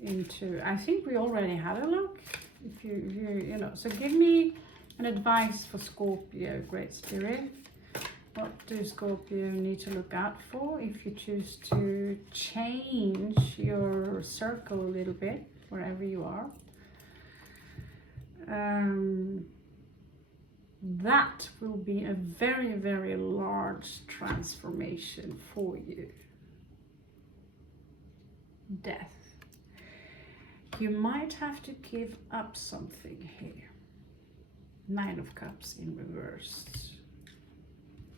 into, I think we already had a look, if you know, so give me an advice for Scorpio, Great Spirit. What do Scorpio need to look out for if you choose to change your circle a little bit, wherever you are? That will be a very, very large transformation for you. Death. You might have to give up something here. 9 of Cups in reverse.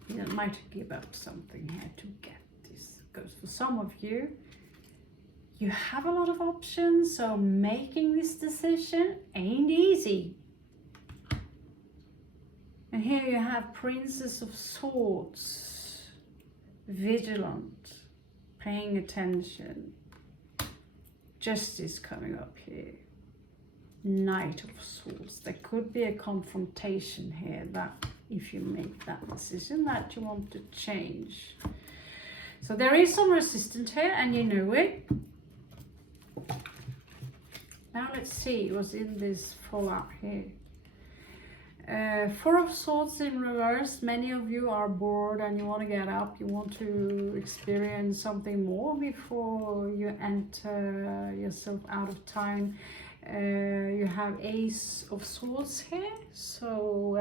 You might give up something here to get this. Because for some of you, you have a lot of options, so making this decision ain't easy. And here you have Princess of Swords, vigilant, paying attention. Justice coming up here. Knight of Swords. There could be a confrontation here that if you make that decision that you want to change. So there is some resistance here and you know it. Now let's see what's in this fallout here. 4 of Swords in reverse. Many of you are bored and you want to get up. You want to experience something more before you enter yourself out of time. You have Ace of Swords here. So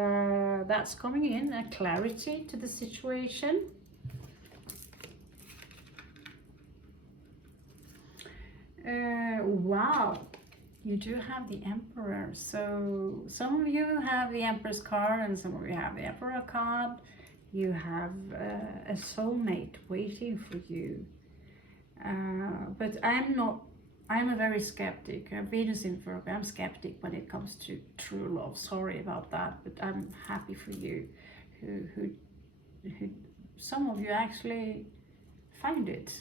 that's coming in, a clarity to the situation. Wow. You do have the Emperor, so some of you have the Empress card and some of you have the Emperor card. You have a soulmate waiting for you. But I'm a very skeptic. Venus in Virgo, I'm skeptic when it comes to true love. Sorry about that, but I'm happy for you who some of you actually find it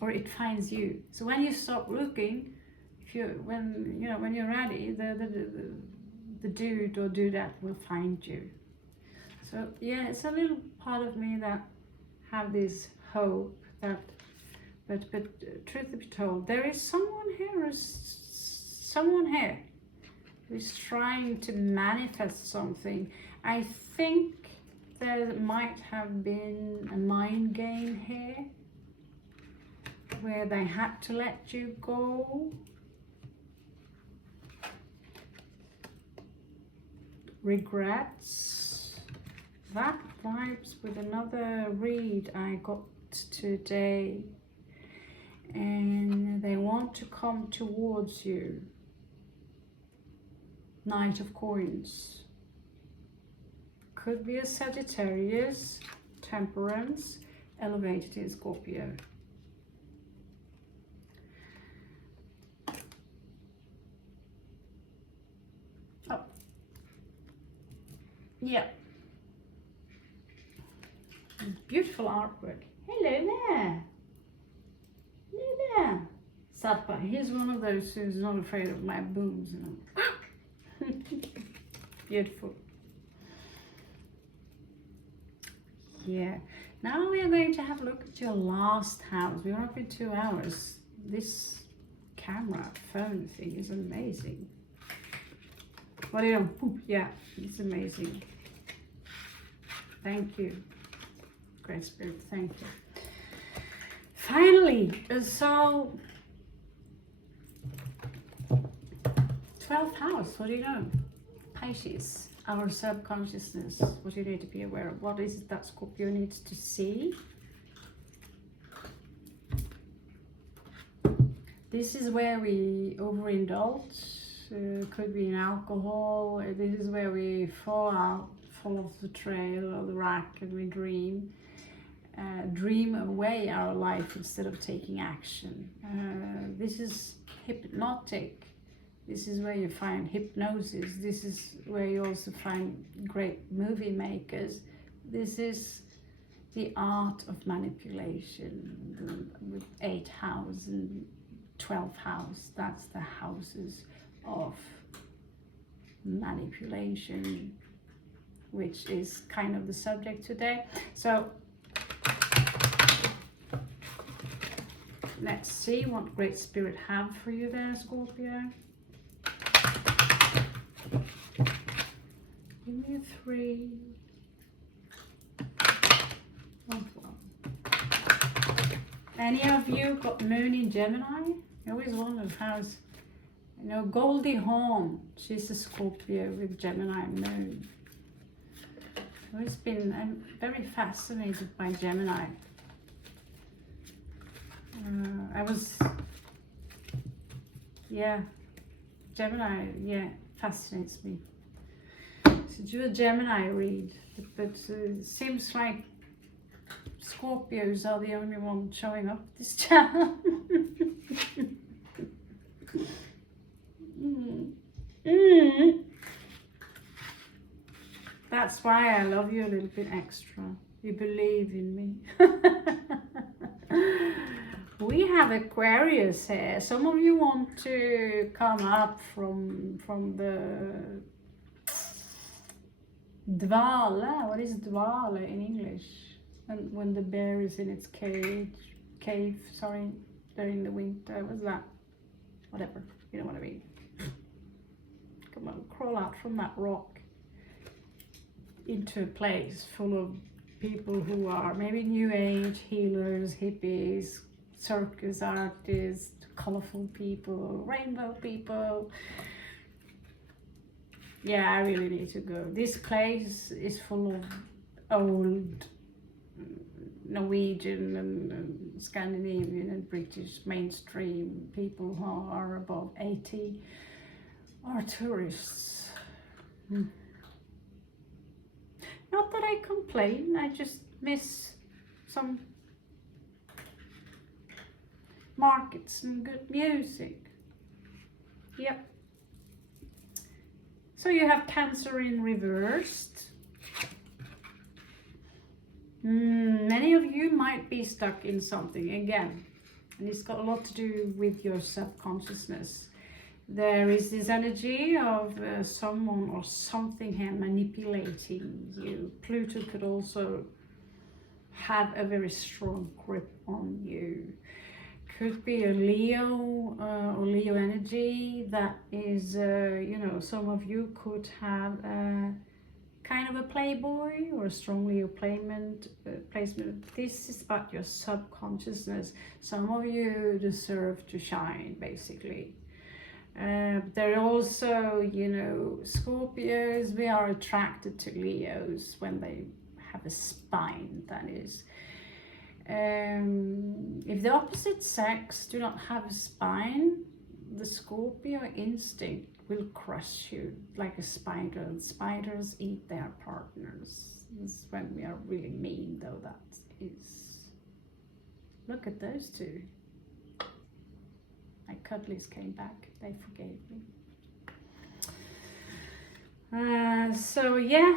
or it finds you. So when you stop looking, when you're ready, the dude or dudette will find you. So yeah, it's a little part of me that have this hope that, but truth be told, there is someone here who's trying to manifest something. I think there might have been a mind game here, where they had to let you go. Regrets. That vibes with another read I got today. and they want to come towards you. Knight of Coins. Could be a Sagittarius, Temperance, elevated in Scorpio. Oh, yeah. Beautiful artwork. Hello there. Hello there. Sappa. He's one of those who's not afraid of my booms. You know. Beautiful. Yeah. Now we are going to have a look at your last house. We're up in 2 hours. This camera phone thing is amazing. What do you know? Yeah, it's amazing. Thank you. Great Spirit, thank you. Finally, so 12th house, what do you know? Pisces, our subconsciousness, what you need to be aware of. What is it that Scorpio needs to see? This is where we overindulge. Could be in alcohol. This is where we fall off the trail or the rack, and we dream away our life instead of taking action. This is hypnotic. This is where you find hypnosis. This is where you also find great movie makers. This is the art of manipulation. With 8th house and 12th house, that's the houses of manipulation, which is kind of the subject today. So let's see what Great Spirit have for you there, Scorpio. Give me a 3. Any of you got moon in Gemini? I always wondered how's, you know, Goldie Hawn, she's a Scorpio with Gemini moon. I'm very fascinated by Gemini. Gemini, fascinates me. So do a Gemini read, but it seems like Scorpios are the only one showing up this channel. That's why I love you a little bit extra. You believe in me. We have Aquarius here. Some of you want to come up from the dvala. What is dvala in English? And when the bear is in its cave, during the winter. What's that? Whatever. You know what I mean. Come on, crawl out from that rock into a place full of people who are maybe new age healers, hippies, circus artists, colorful people, rainbow people. Yeah, I really need to go. This place is full of old Norwegian and Scandinavian and British mainstream people who are above 80 are tourists. Not that I complain, I just miss some markets and good music. Yep. So you have Cancer in reversed. Many of you might be stuck in something again, and it's got a lot to do with your subconsciousness. There is this energy of someone or something here manipulating you. Pluto could also have a very strong grip on you. Could be a Leo or Leo energy that is, you know, some of you could have kind of a playboy or a strong Leo placement. This is about your subconsciousness. Some of you deserve to shine, basically. There are also, you know, Scorpios, we are attracted to Leos when they have a spine, that is. If the opposite sex do not have a spine, the Scorpio instinct will crush you like a spider. Spiders eat their partners. This is when we are really mean, though. That is. Look at those two. My cuddlies came back. They forgave me. So yeah.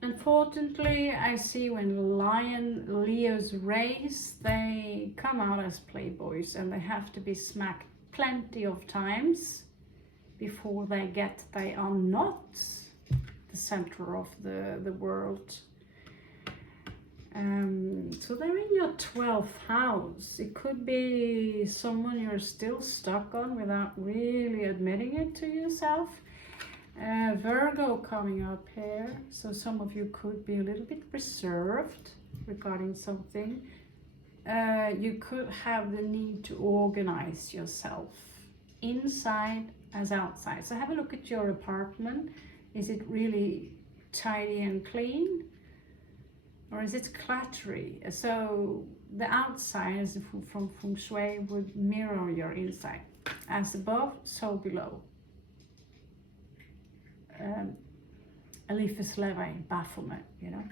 Unfortunately, I see when Leo's race, they come out as playboys and they have to be smacked plenty of times before they get they are not the center of the world. So they're in your 12th house. It could be someone you're still stuck on without really admitting it to yourself. Virgo coming up here, so some of you could be a little bit reserved regarding something. You could have the need to organize yourself inside as outside. So have a look at your apartment. Is it really tidy and clean, or is it cluttery? So the outside, as from feng shui, would mirror your inside. As above, so below. Alifus Levi, Baphomet, you know.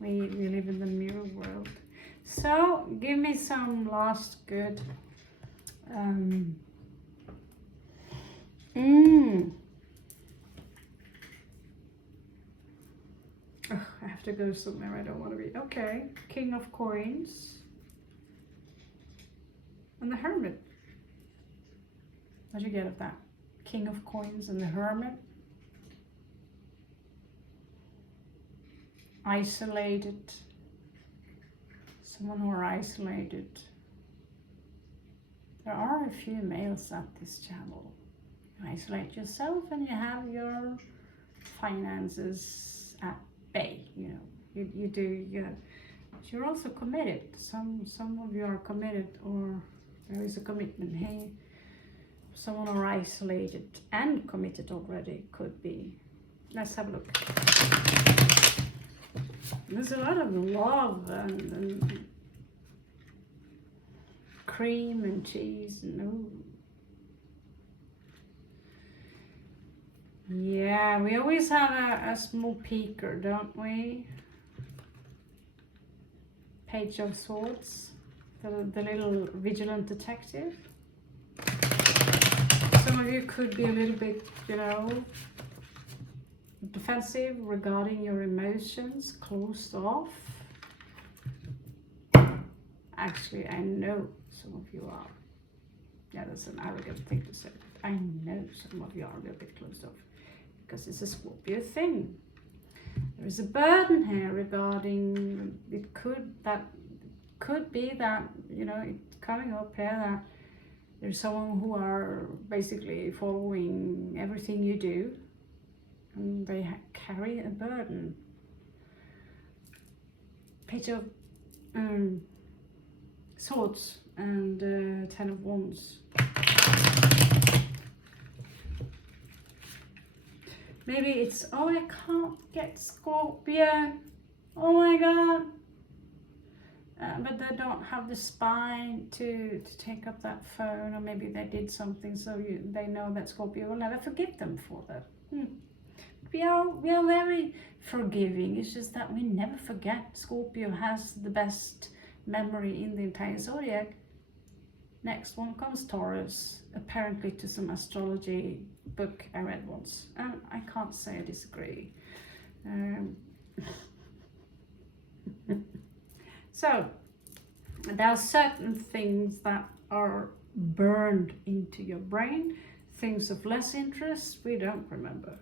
We live in the mirror world. So give me some last good. Oh, I have to go somewhere I don't want to be. Okay, King of Coins. And the Hermit. What'd you get of that? King of Coins and the Hermit. Isolated. Someone who are isolated. There are a few males at this channel. You isolate yourself and you have your finances at bay, you know. You do, but you're also committed. Some of you are committed, or there is a commitment here. Someone are isolated and committed already, could be. Let's have a look. There's a lot of love and cream and cheese and yeah, we always have a small peeker, don't we? Page of Swords, the little vigilant detective. Some of you could be a little bit, you know, defensive regarding your emotions, closed off. Actually, I know some of you are. Yeah, that's an arrogant thing to say. I know some of you are a little bit closed off because it's a Scorpio thing. There is a burden here regarding, it could be that, you know, it's coming up here that there's someone who are basically following everything you do, and they carry a burden. Page of Swords and 10 of Wands. Maybe it's, oh, I can't get Scorpio. Oh my God. But they don't have the spine to take up that phone, or maybe they did something so they know that Scorpio will never forgive them for that. We are very forgiving. It's just that we never forget. Scorpio has the best memory in the entire zodiac. Next one comes Taurus, apparently to some astrology book I read once. I can't say I disagree. So there are certain things that are burned into your brain, things of less interest we don't remember.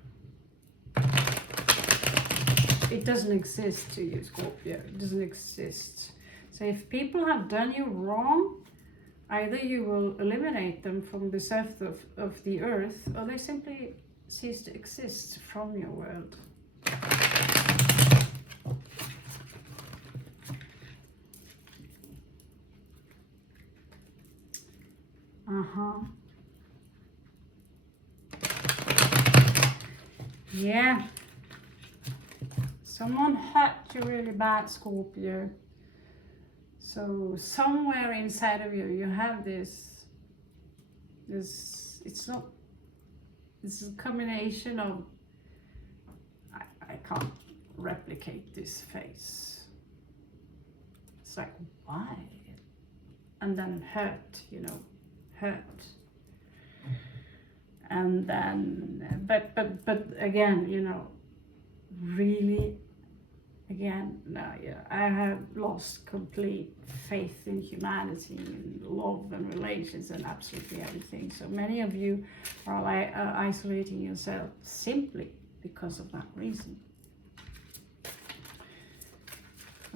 It doesn't exist to you, Scorpio. It doesn't exist. So if people have done you wrong, either you will eliminate them from the surface of the earth, or they simply cease to exist from your world. Yeah. Someone hurt you really bad, Scorpio. So somewhere inside of you, you have this, it's a combination of, I can't replicate this face. It's like, why? And then hurt, you know, hurt. And then, but again, you know, really, again, no, yeah, I have lost complete faith in humanity, in love and relations and absolutely everything. So many of you are isolating yourself simply because of that reason.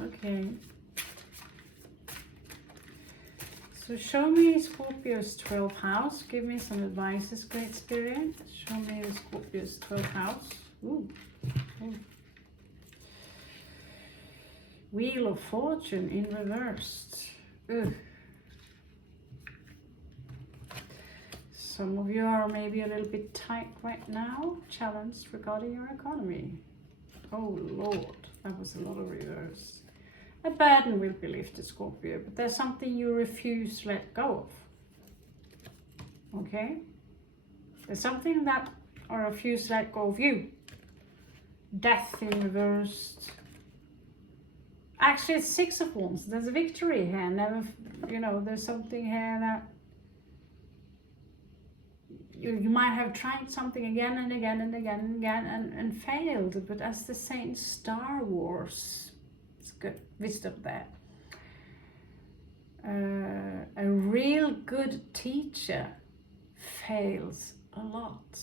Okay. So show me Scorpio's 12th house. Give me some advices, Great Spirit. Show me the Scorpio's 12th house. Ooh. Ooh. Wheel of Fortune in reversed. Ugh. Some of you are maybe a little bit tight right now, challenged regarding your economy. Oh Lord, that was a lot of reverse. A burden will be lifted, Scorpio, but there's something you refuse to let go of. Okay? There's something that or refuse to let go of you. Death in reversed. Actually, it's 6 of Wands. There's a victory here. Never, you know, there's something here that you might have tried something again and again and again and again and failed. But as the saying Star Wars, it's good wisdom there. A real good teacher fails a lot.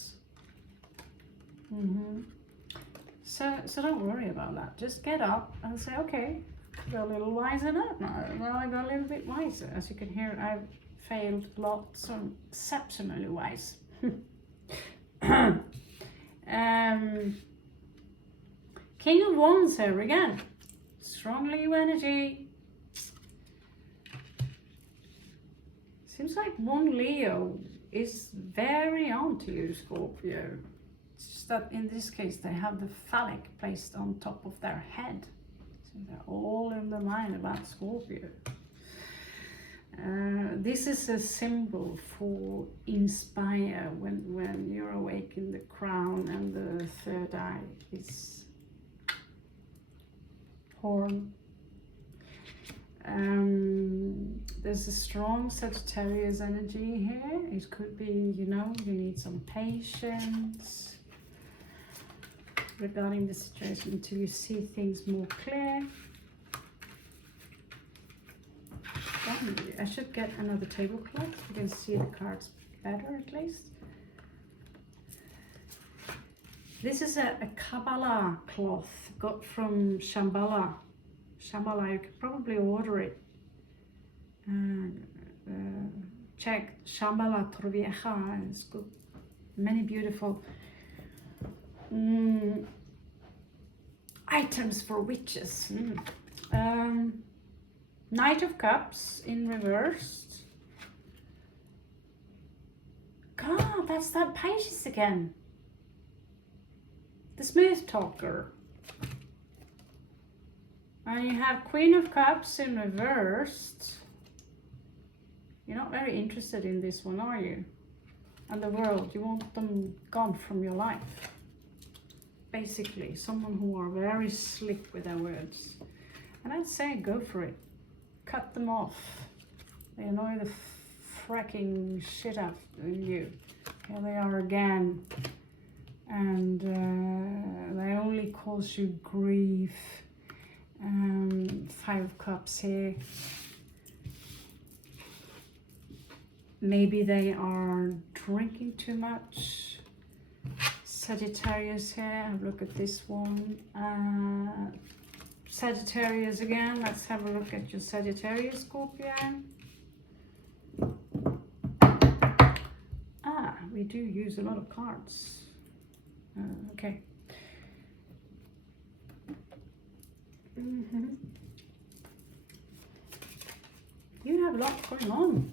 So don't worry about that. Just get up and say, okay, I got a little wiser now. Now I got a little bit wiser. As you can hear, I've failed a lot, so I'm exceptionally wise. King of Wands here again. Strong Leo energy. Seems like one Leo is very on to you, Scorpio. It's just that in this case they have the phallic placed on top of their head. So they're all in the mind about Scorpio. This is a symbol for inspire when you're awake in the crown and the third eye is horn. There's a strong Sagittarius energy here. It could be, you know, you need some patience regarding the situation until you see things more clear. I should get another tablecloth. You can see the cards better at least. This is a Kabbalah cloth got from Shambhala. Shambhala, you can probably order it. Check Shambhala Torvieja. It's got many beautiful items for witches. Knight of Cups in reversed. God, that's that Pisces again. The smooth talker. And you have Queen of Cups in reversed. You're not very interested in this one, are you? And the world, you want them gone from your life. Basically, someone who are very slick with their words. And I'd say go for it. Cut them off. They annoy the fracking shit out of you. Here they are again. And they only cause you grief. 5 of Cups here. Maybe they are drinking too much. Sagittarius here. Have a look at this one. Sagittarius again. Let's have a look at your Sagittarius, Scorpio. We do use a lot of cards. Okay. You have a lot going on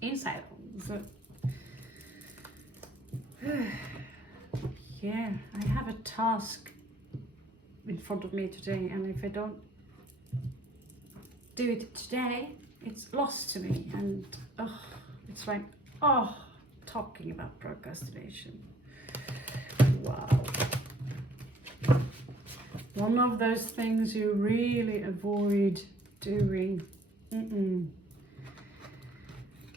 inside. So, yeah, I have a task in front of me today, and if I don't do it today, it's lost to me, and it's like, talking about procrastination. Wow. One of those things you really avoid doing.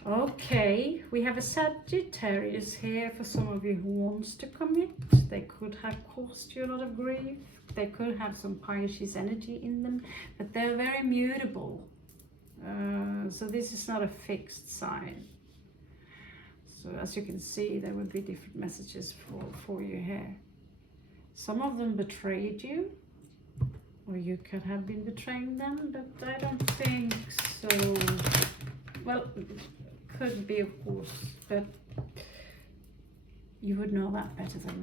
Okay, we have a Sagittarius here for some of you who wants to commit. They could have caused you a lot of grief. They could have some Pisces energy in them, but they're very mutable. So this is not a fixed sign. So as you can see, there will be different messages for you here. Some of them betrayed you, or you could have been betraying them, but I don't think so. Well, could be, of course, but you would know that better than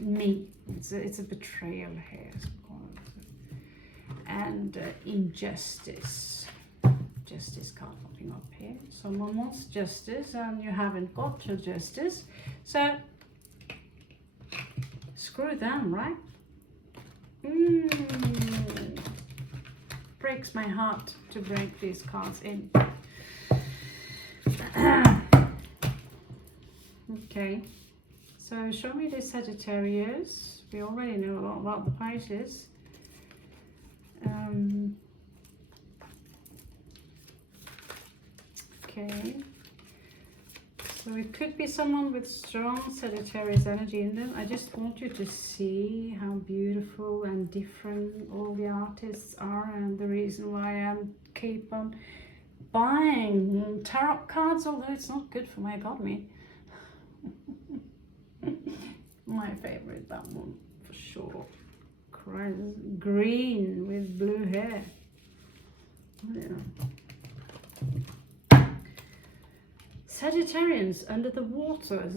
me. It's a betrayal here, and injustice. Justice card popping up here. Someone wants justice, and you haven't got your justice, so screw them, right? Breaks my heart to break these cards in. Okay, so show me the Sagittarius. We already know a lot about the Pisces. Okay, so it could be someone with strong Sagittarius energy in them. I just want you to see how beautiful and different all the artists are, and the reason why I keep on buying tarot cards, although it's not good for my economy. My favorite, that one for sure. Green with blue hair. Yeah. Sagittarians under the water.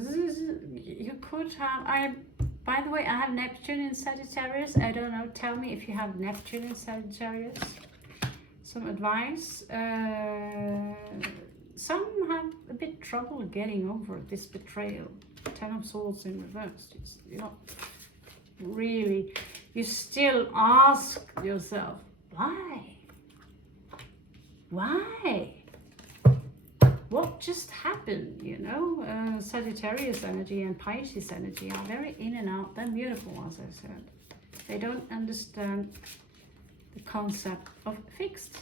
You could have, by the way, I have Neptune in Sagittarius. I don't know, tell me if you have Neptune in Sagittarius. Some advice. Some have a bit trouble getting over this betrayal. Ten of Swords in reverse. You're not really, you still ask yourself, why? What just happened, you know? Sagittarius energy and Pisces energy are very in and out. They're beautiful, as I said. They don't understand the concept of fixed.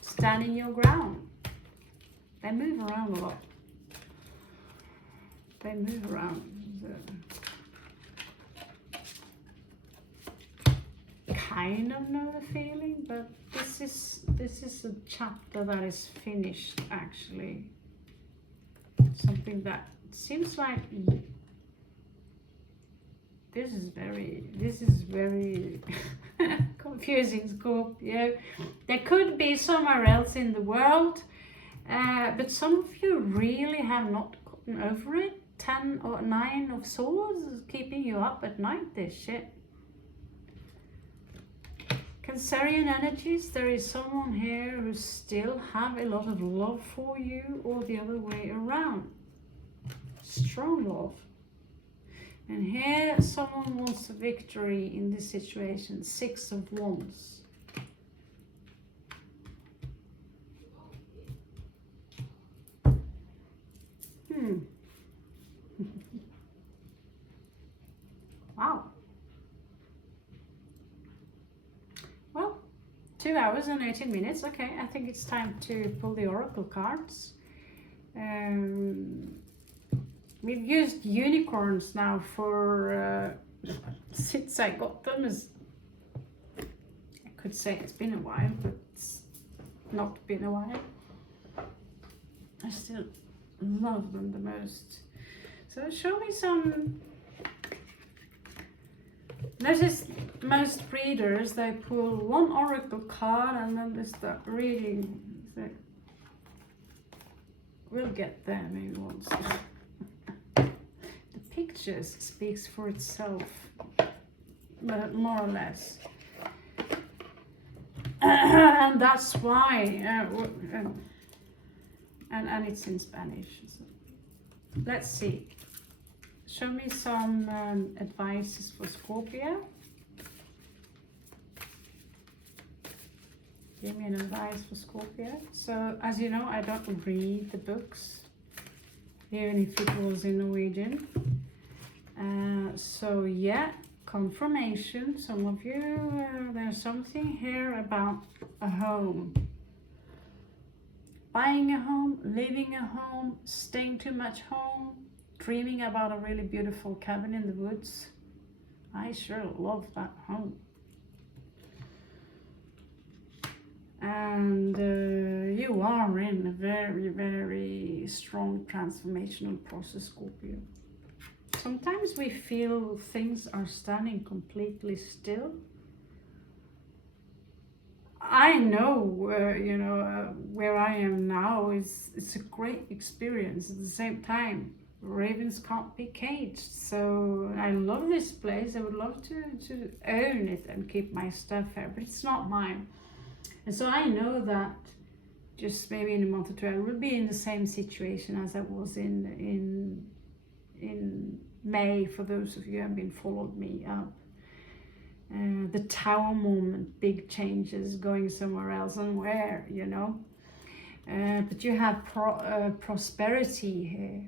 Standing your ground. They move around a lot. They move around. Kind of know the feeling, but this is a chapter that is finished, actually. Something that seems like this is very confusing, Scorpio. There could be somewhere else in the world, but some of you really have not gotten over it. 10 or 9 of Swords is keeping you up at night, this shit. Cancerian energies, there is someone here who still have a lot of love for you, or the other way around. Strong love. And here someone wants a victory in this situation. 6 of Wands. Wow. Well, 2 hours and 18 minutes. Okay, I think it's time to pull the oracle cards. We've used unicorns now for since I got them. I could say it's been a while, but it's not been a while. I still love them the most. So show me some. Notice most readers, they pull one oracle card and then they start reading. So we'll get there maybe once. The pictures speaks for itself, but more or less. And that's why, and it's in Spanish. So let's see. Show me some advices for Scorpio. Give me an advice for Scorpio. So, as you know, I don't read the books, even if it was in Norwegian. So yeah, confirmation. Some of you, there's something here about a home. Buying a home, living a home, staying too much home, dreaming about a really beautiful cabin in the woods. I sure love that home. And you are in a very, very strong transformational process, Scorpio. Sometimes we feel things are standing completely still. I know, you know, where I am now it's a great experience. At the same time, ravens can't be caged. So I love this place. I would love to own it and keep my stuff here, but it's not mine. And so I know that just maybe in a month or two I will be in the same situation as I was in May, for those of you who have been followed me up. The tower moment, big changes, going somewhere else, and where, you know. But you have prosperity here.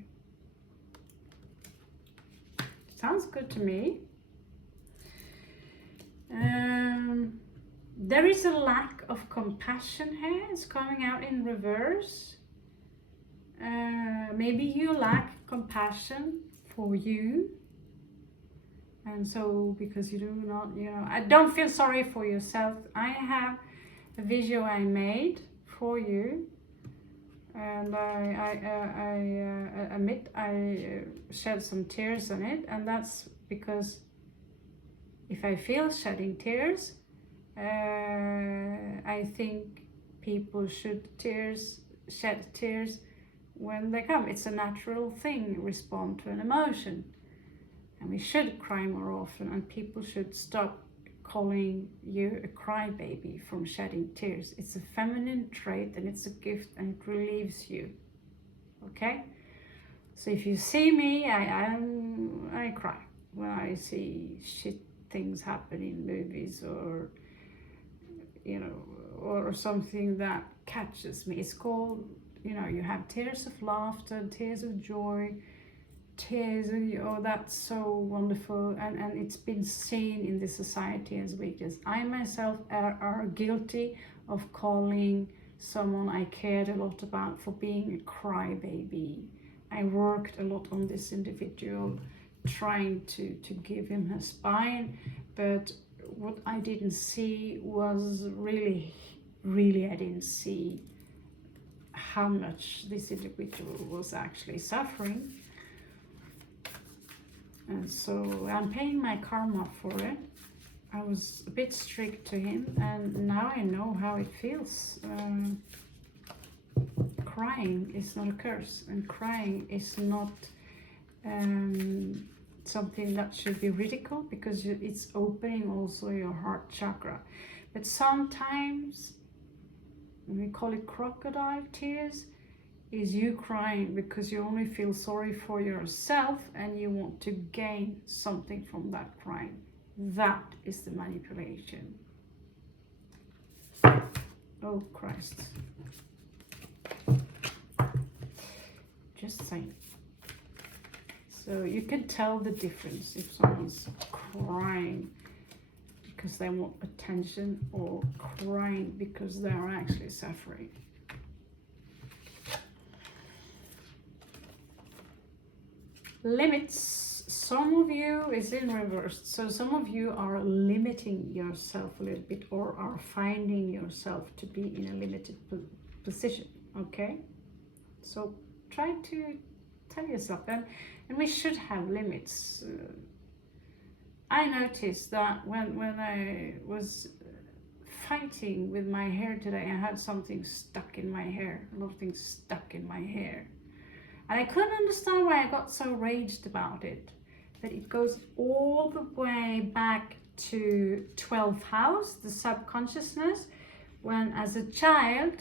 Sounds good to me. There is a lack of compassion here. It's coming out in reverse. Maybe you lack compassion for you. And so, because you do not, you know, I don't feel sorry for yourself. I have a video I made for you. And I admit I shed some tears on it. And that's because if I feel shedding tears, I think people should shed tears when they come. It's a natural thing, respond to an emotion. And we should cry more often, and people should stop calling you a crybaby from shedding tears. It's a feminine trait and it's a gift and it relieves you. Okay? So if you see me, I cry when I see shit things happen in movies, or you know, or something that catches me. It's called, you know, you have tears of laughter, tears of joy, tears of, oh, that's so wonderful, and it's been seen in this society as weakness. I myself are guilty of calling someone I cared a lot about for being a crybaby. I worked a lot on this individual, trying to give him a spine, but what I didn't see was really I didn't see how much this individual was actually suffering. And so I'm paying my karma for it. I was a bit strict to him, and now I know how it feels. Crying is not a curse, and crying is not something that should be ridiculed, because it's opening also your heart chakra. But sometimes, we call it crocodile tears, is you crying because you only feel sorry for yourself and you want to gain something from that crying. That is the manipulation. Oh Christ. Just saying. So you can tell the difference if someone's crying because they want attention, or crying because they are actually suffering. Limits. Some of you is in reverse. So some of you are limiting yourself a little bit, or are finding yourself to be in a limited position. Okay? So try to tell yourself, and we should have limits. I noticed that when I was fighting with my hair today, I had something stuck in my hair, a lot of things stuck in my hair. And I couldn't understand why I got so raged about it. But it goes all the way back to 12th house, the subconsciousness, when as a child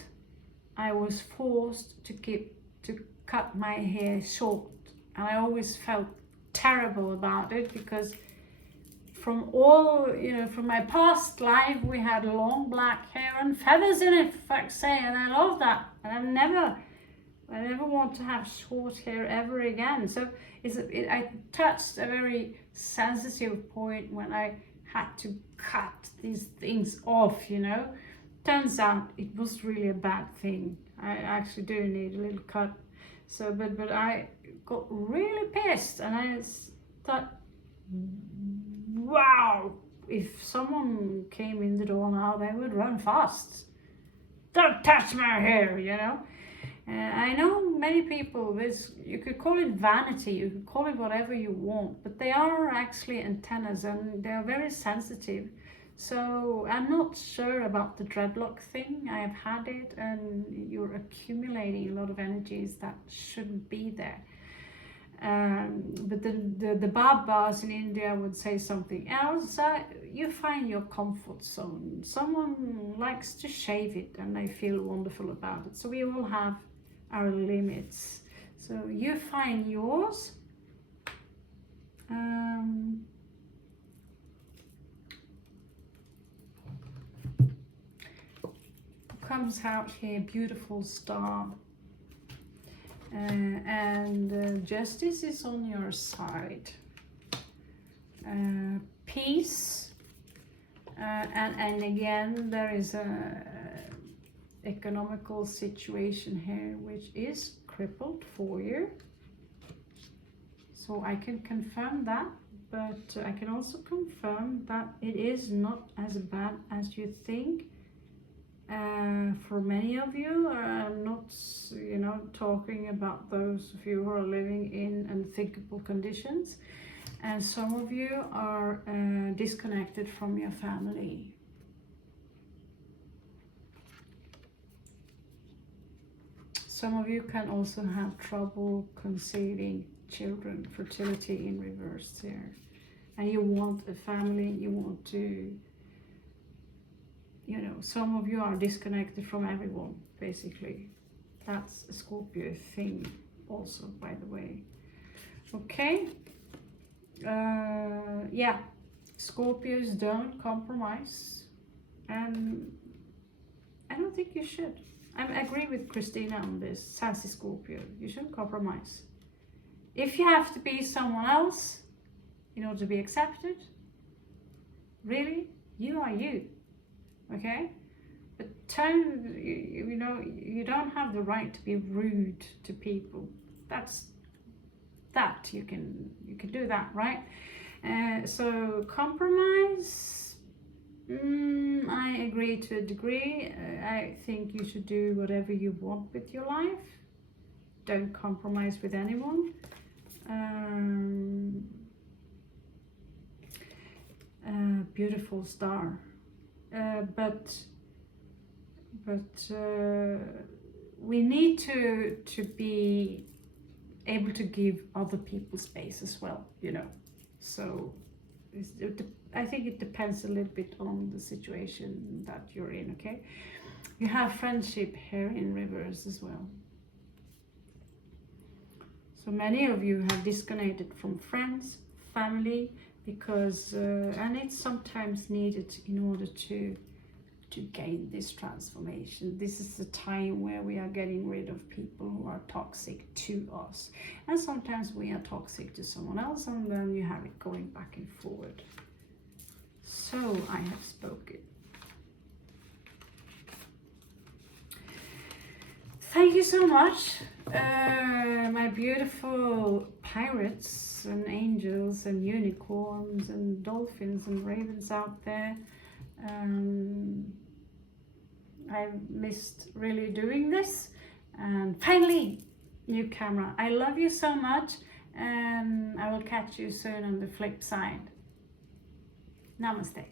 I was forced to cut my hair short. And I always felt terrible about it, because from all, you know, from my past life, we had long black hair and feathers in it, for fuck's sake, and I love that. And I never want to have short hair ever again. So I touched a very sensitive point when I had to cut these things off, you know. Turns out it was really a bad thing. I actually do need a little cut. So, but I got really pissed, and I thought, wow, if someone came in the door now, they would run fast. Don't touch my hair, you know. I know many people, you could call it vanity, you could call it whatever you want, but they are actually antennas and they are very sensitive. So I'm not sure about the dreadlock thing. I have had it, and you're accumulating a lot of energies that shouldn't be there. But the Babas in India would say something else. You find your comfort zone. Someone likes to shave it and they feel wonderful about it. So we all have our limits. So you find yours. Comes out here, beautiful star. And justice is on your side. Peace. And again, there is a economical situation here which is crippled for you. So I can confirm that, but I can also confirm that it is not as bad as you think. For many of you, I'm not, you know, talking about those of you who are living in unthinkable conditions, and some of you are disconnected from your family. Some of you can also have trouble conceiving children, fertility in reverse here, and you want a family, you want to, you know, some of you are disconnected from everyone, basically. That's a Scorpio thing also, by the way. Okay. Yeah, Scorpios don't compromise, and I don't think you should. I agree with Christina on this. Sassy Scorpio, you shouldn't compromise. If you have to be someone else in order to be accepted, really, you are you. Okay, but you know, you don't have the right to be rude to people. You can do that, right? So compromise, I agree to a degree. I think you should do whatever you want with your life. Don't compromise with anyone. Beautiful star. But we need to be able to give other people space as well, you know. So I think it depends a little bit on the situation that you're in. Okay, you have friendship here in reverse as well. So many of you have disconnected from friends, family, because and it's sometimes needed in order to gain this transformation. This is the time where we are getting rid of people who are toxic to us, and sometimes we are toxic to someone else, and then you have it going back and forward. So I have spoken. Thank you so much, my beautiful pirates and angels and unicorns and dolphins and ravens out there. I missed really doing this, and finally, new camera. I love you so much, and I will catch you soon on the flip side. Namaste.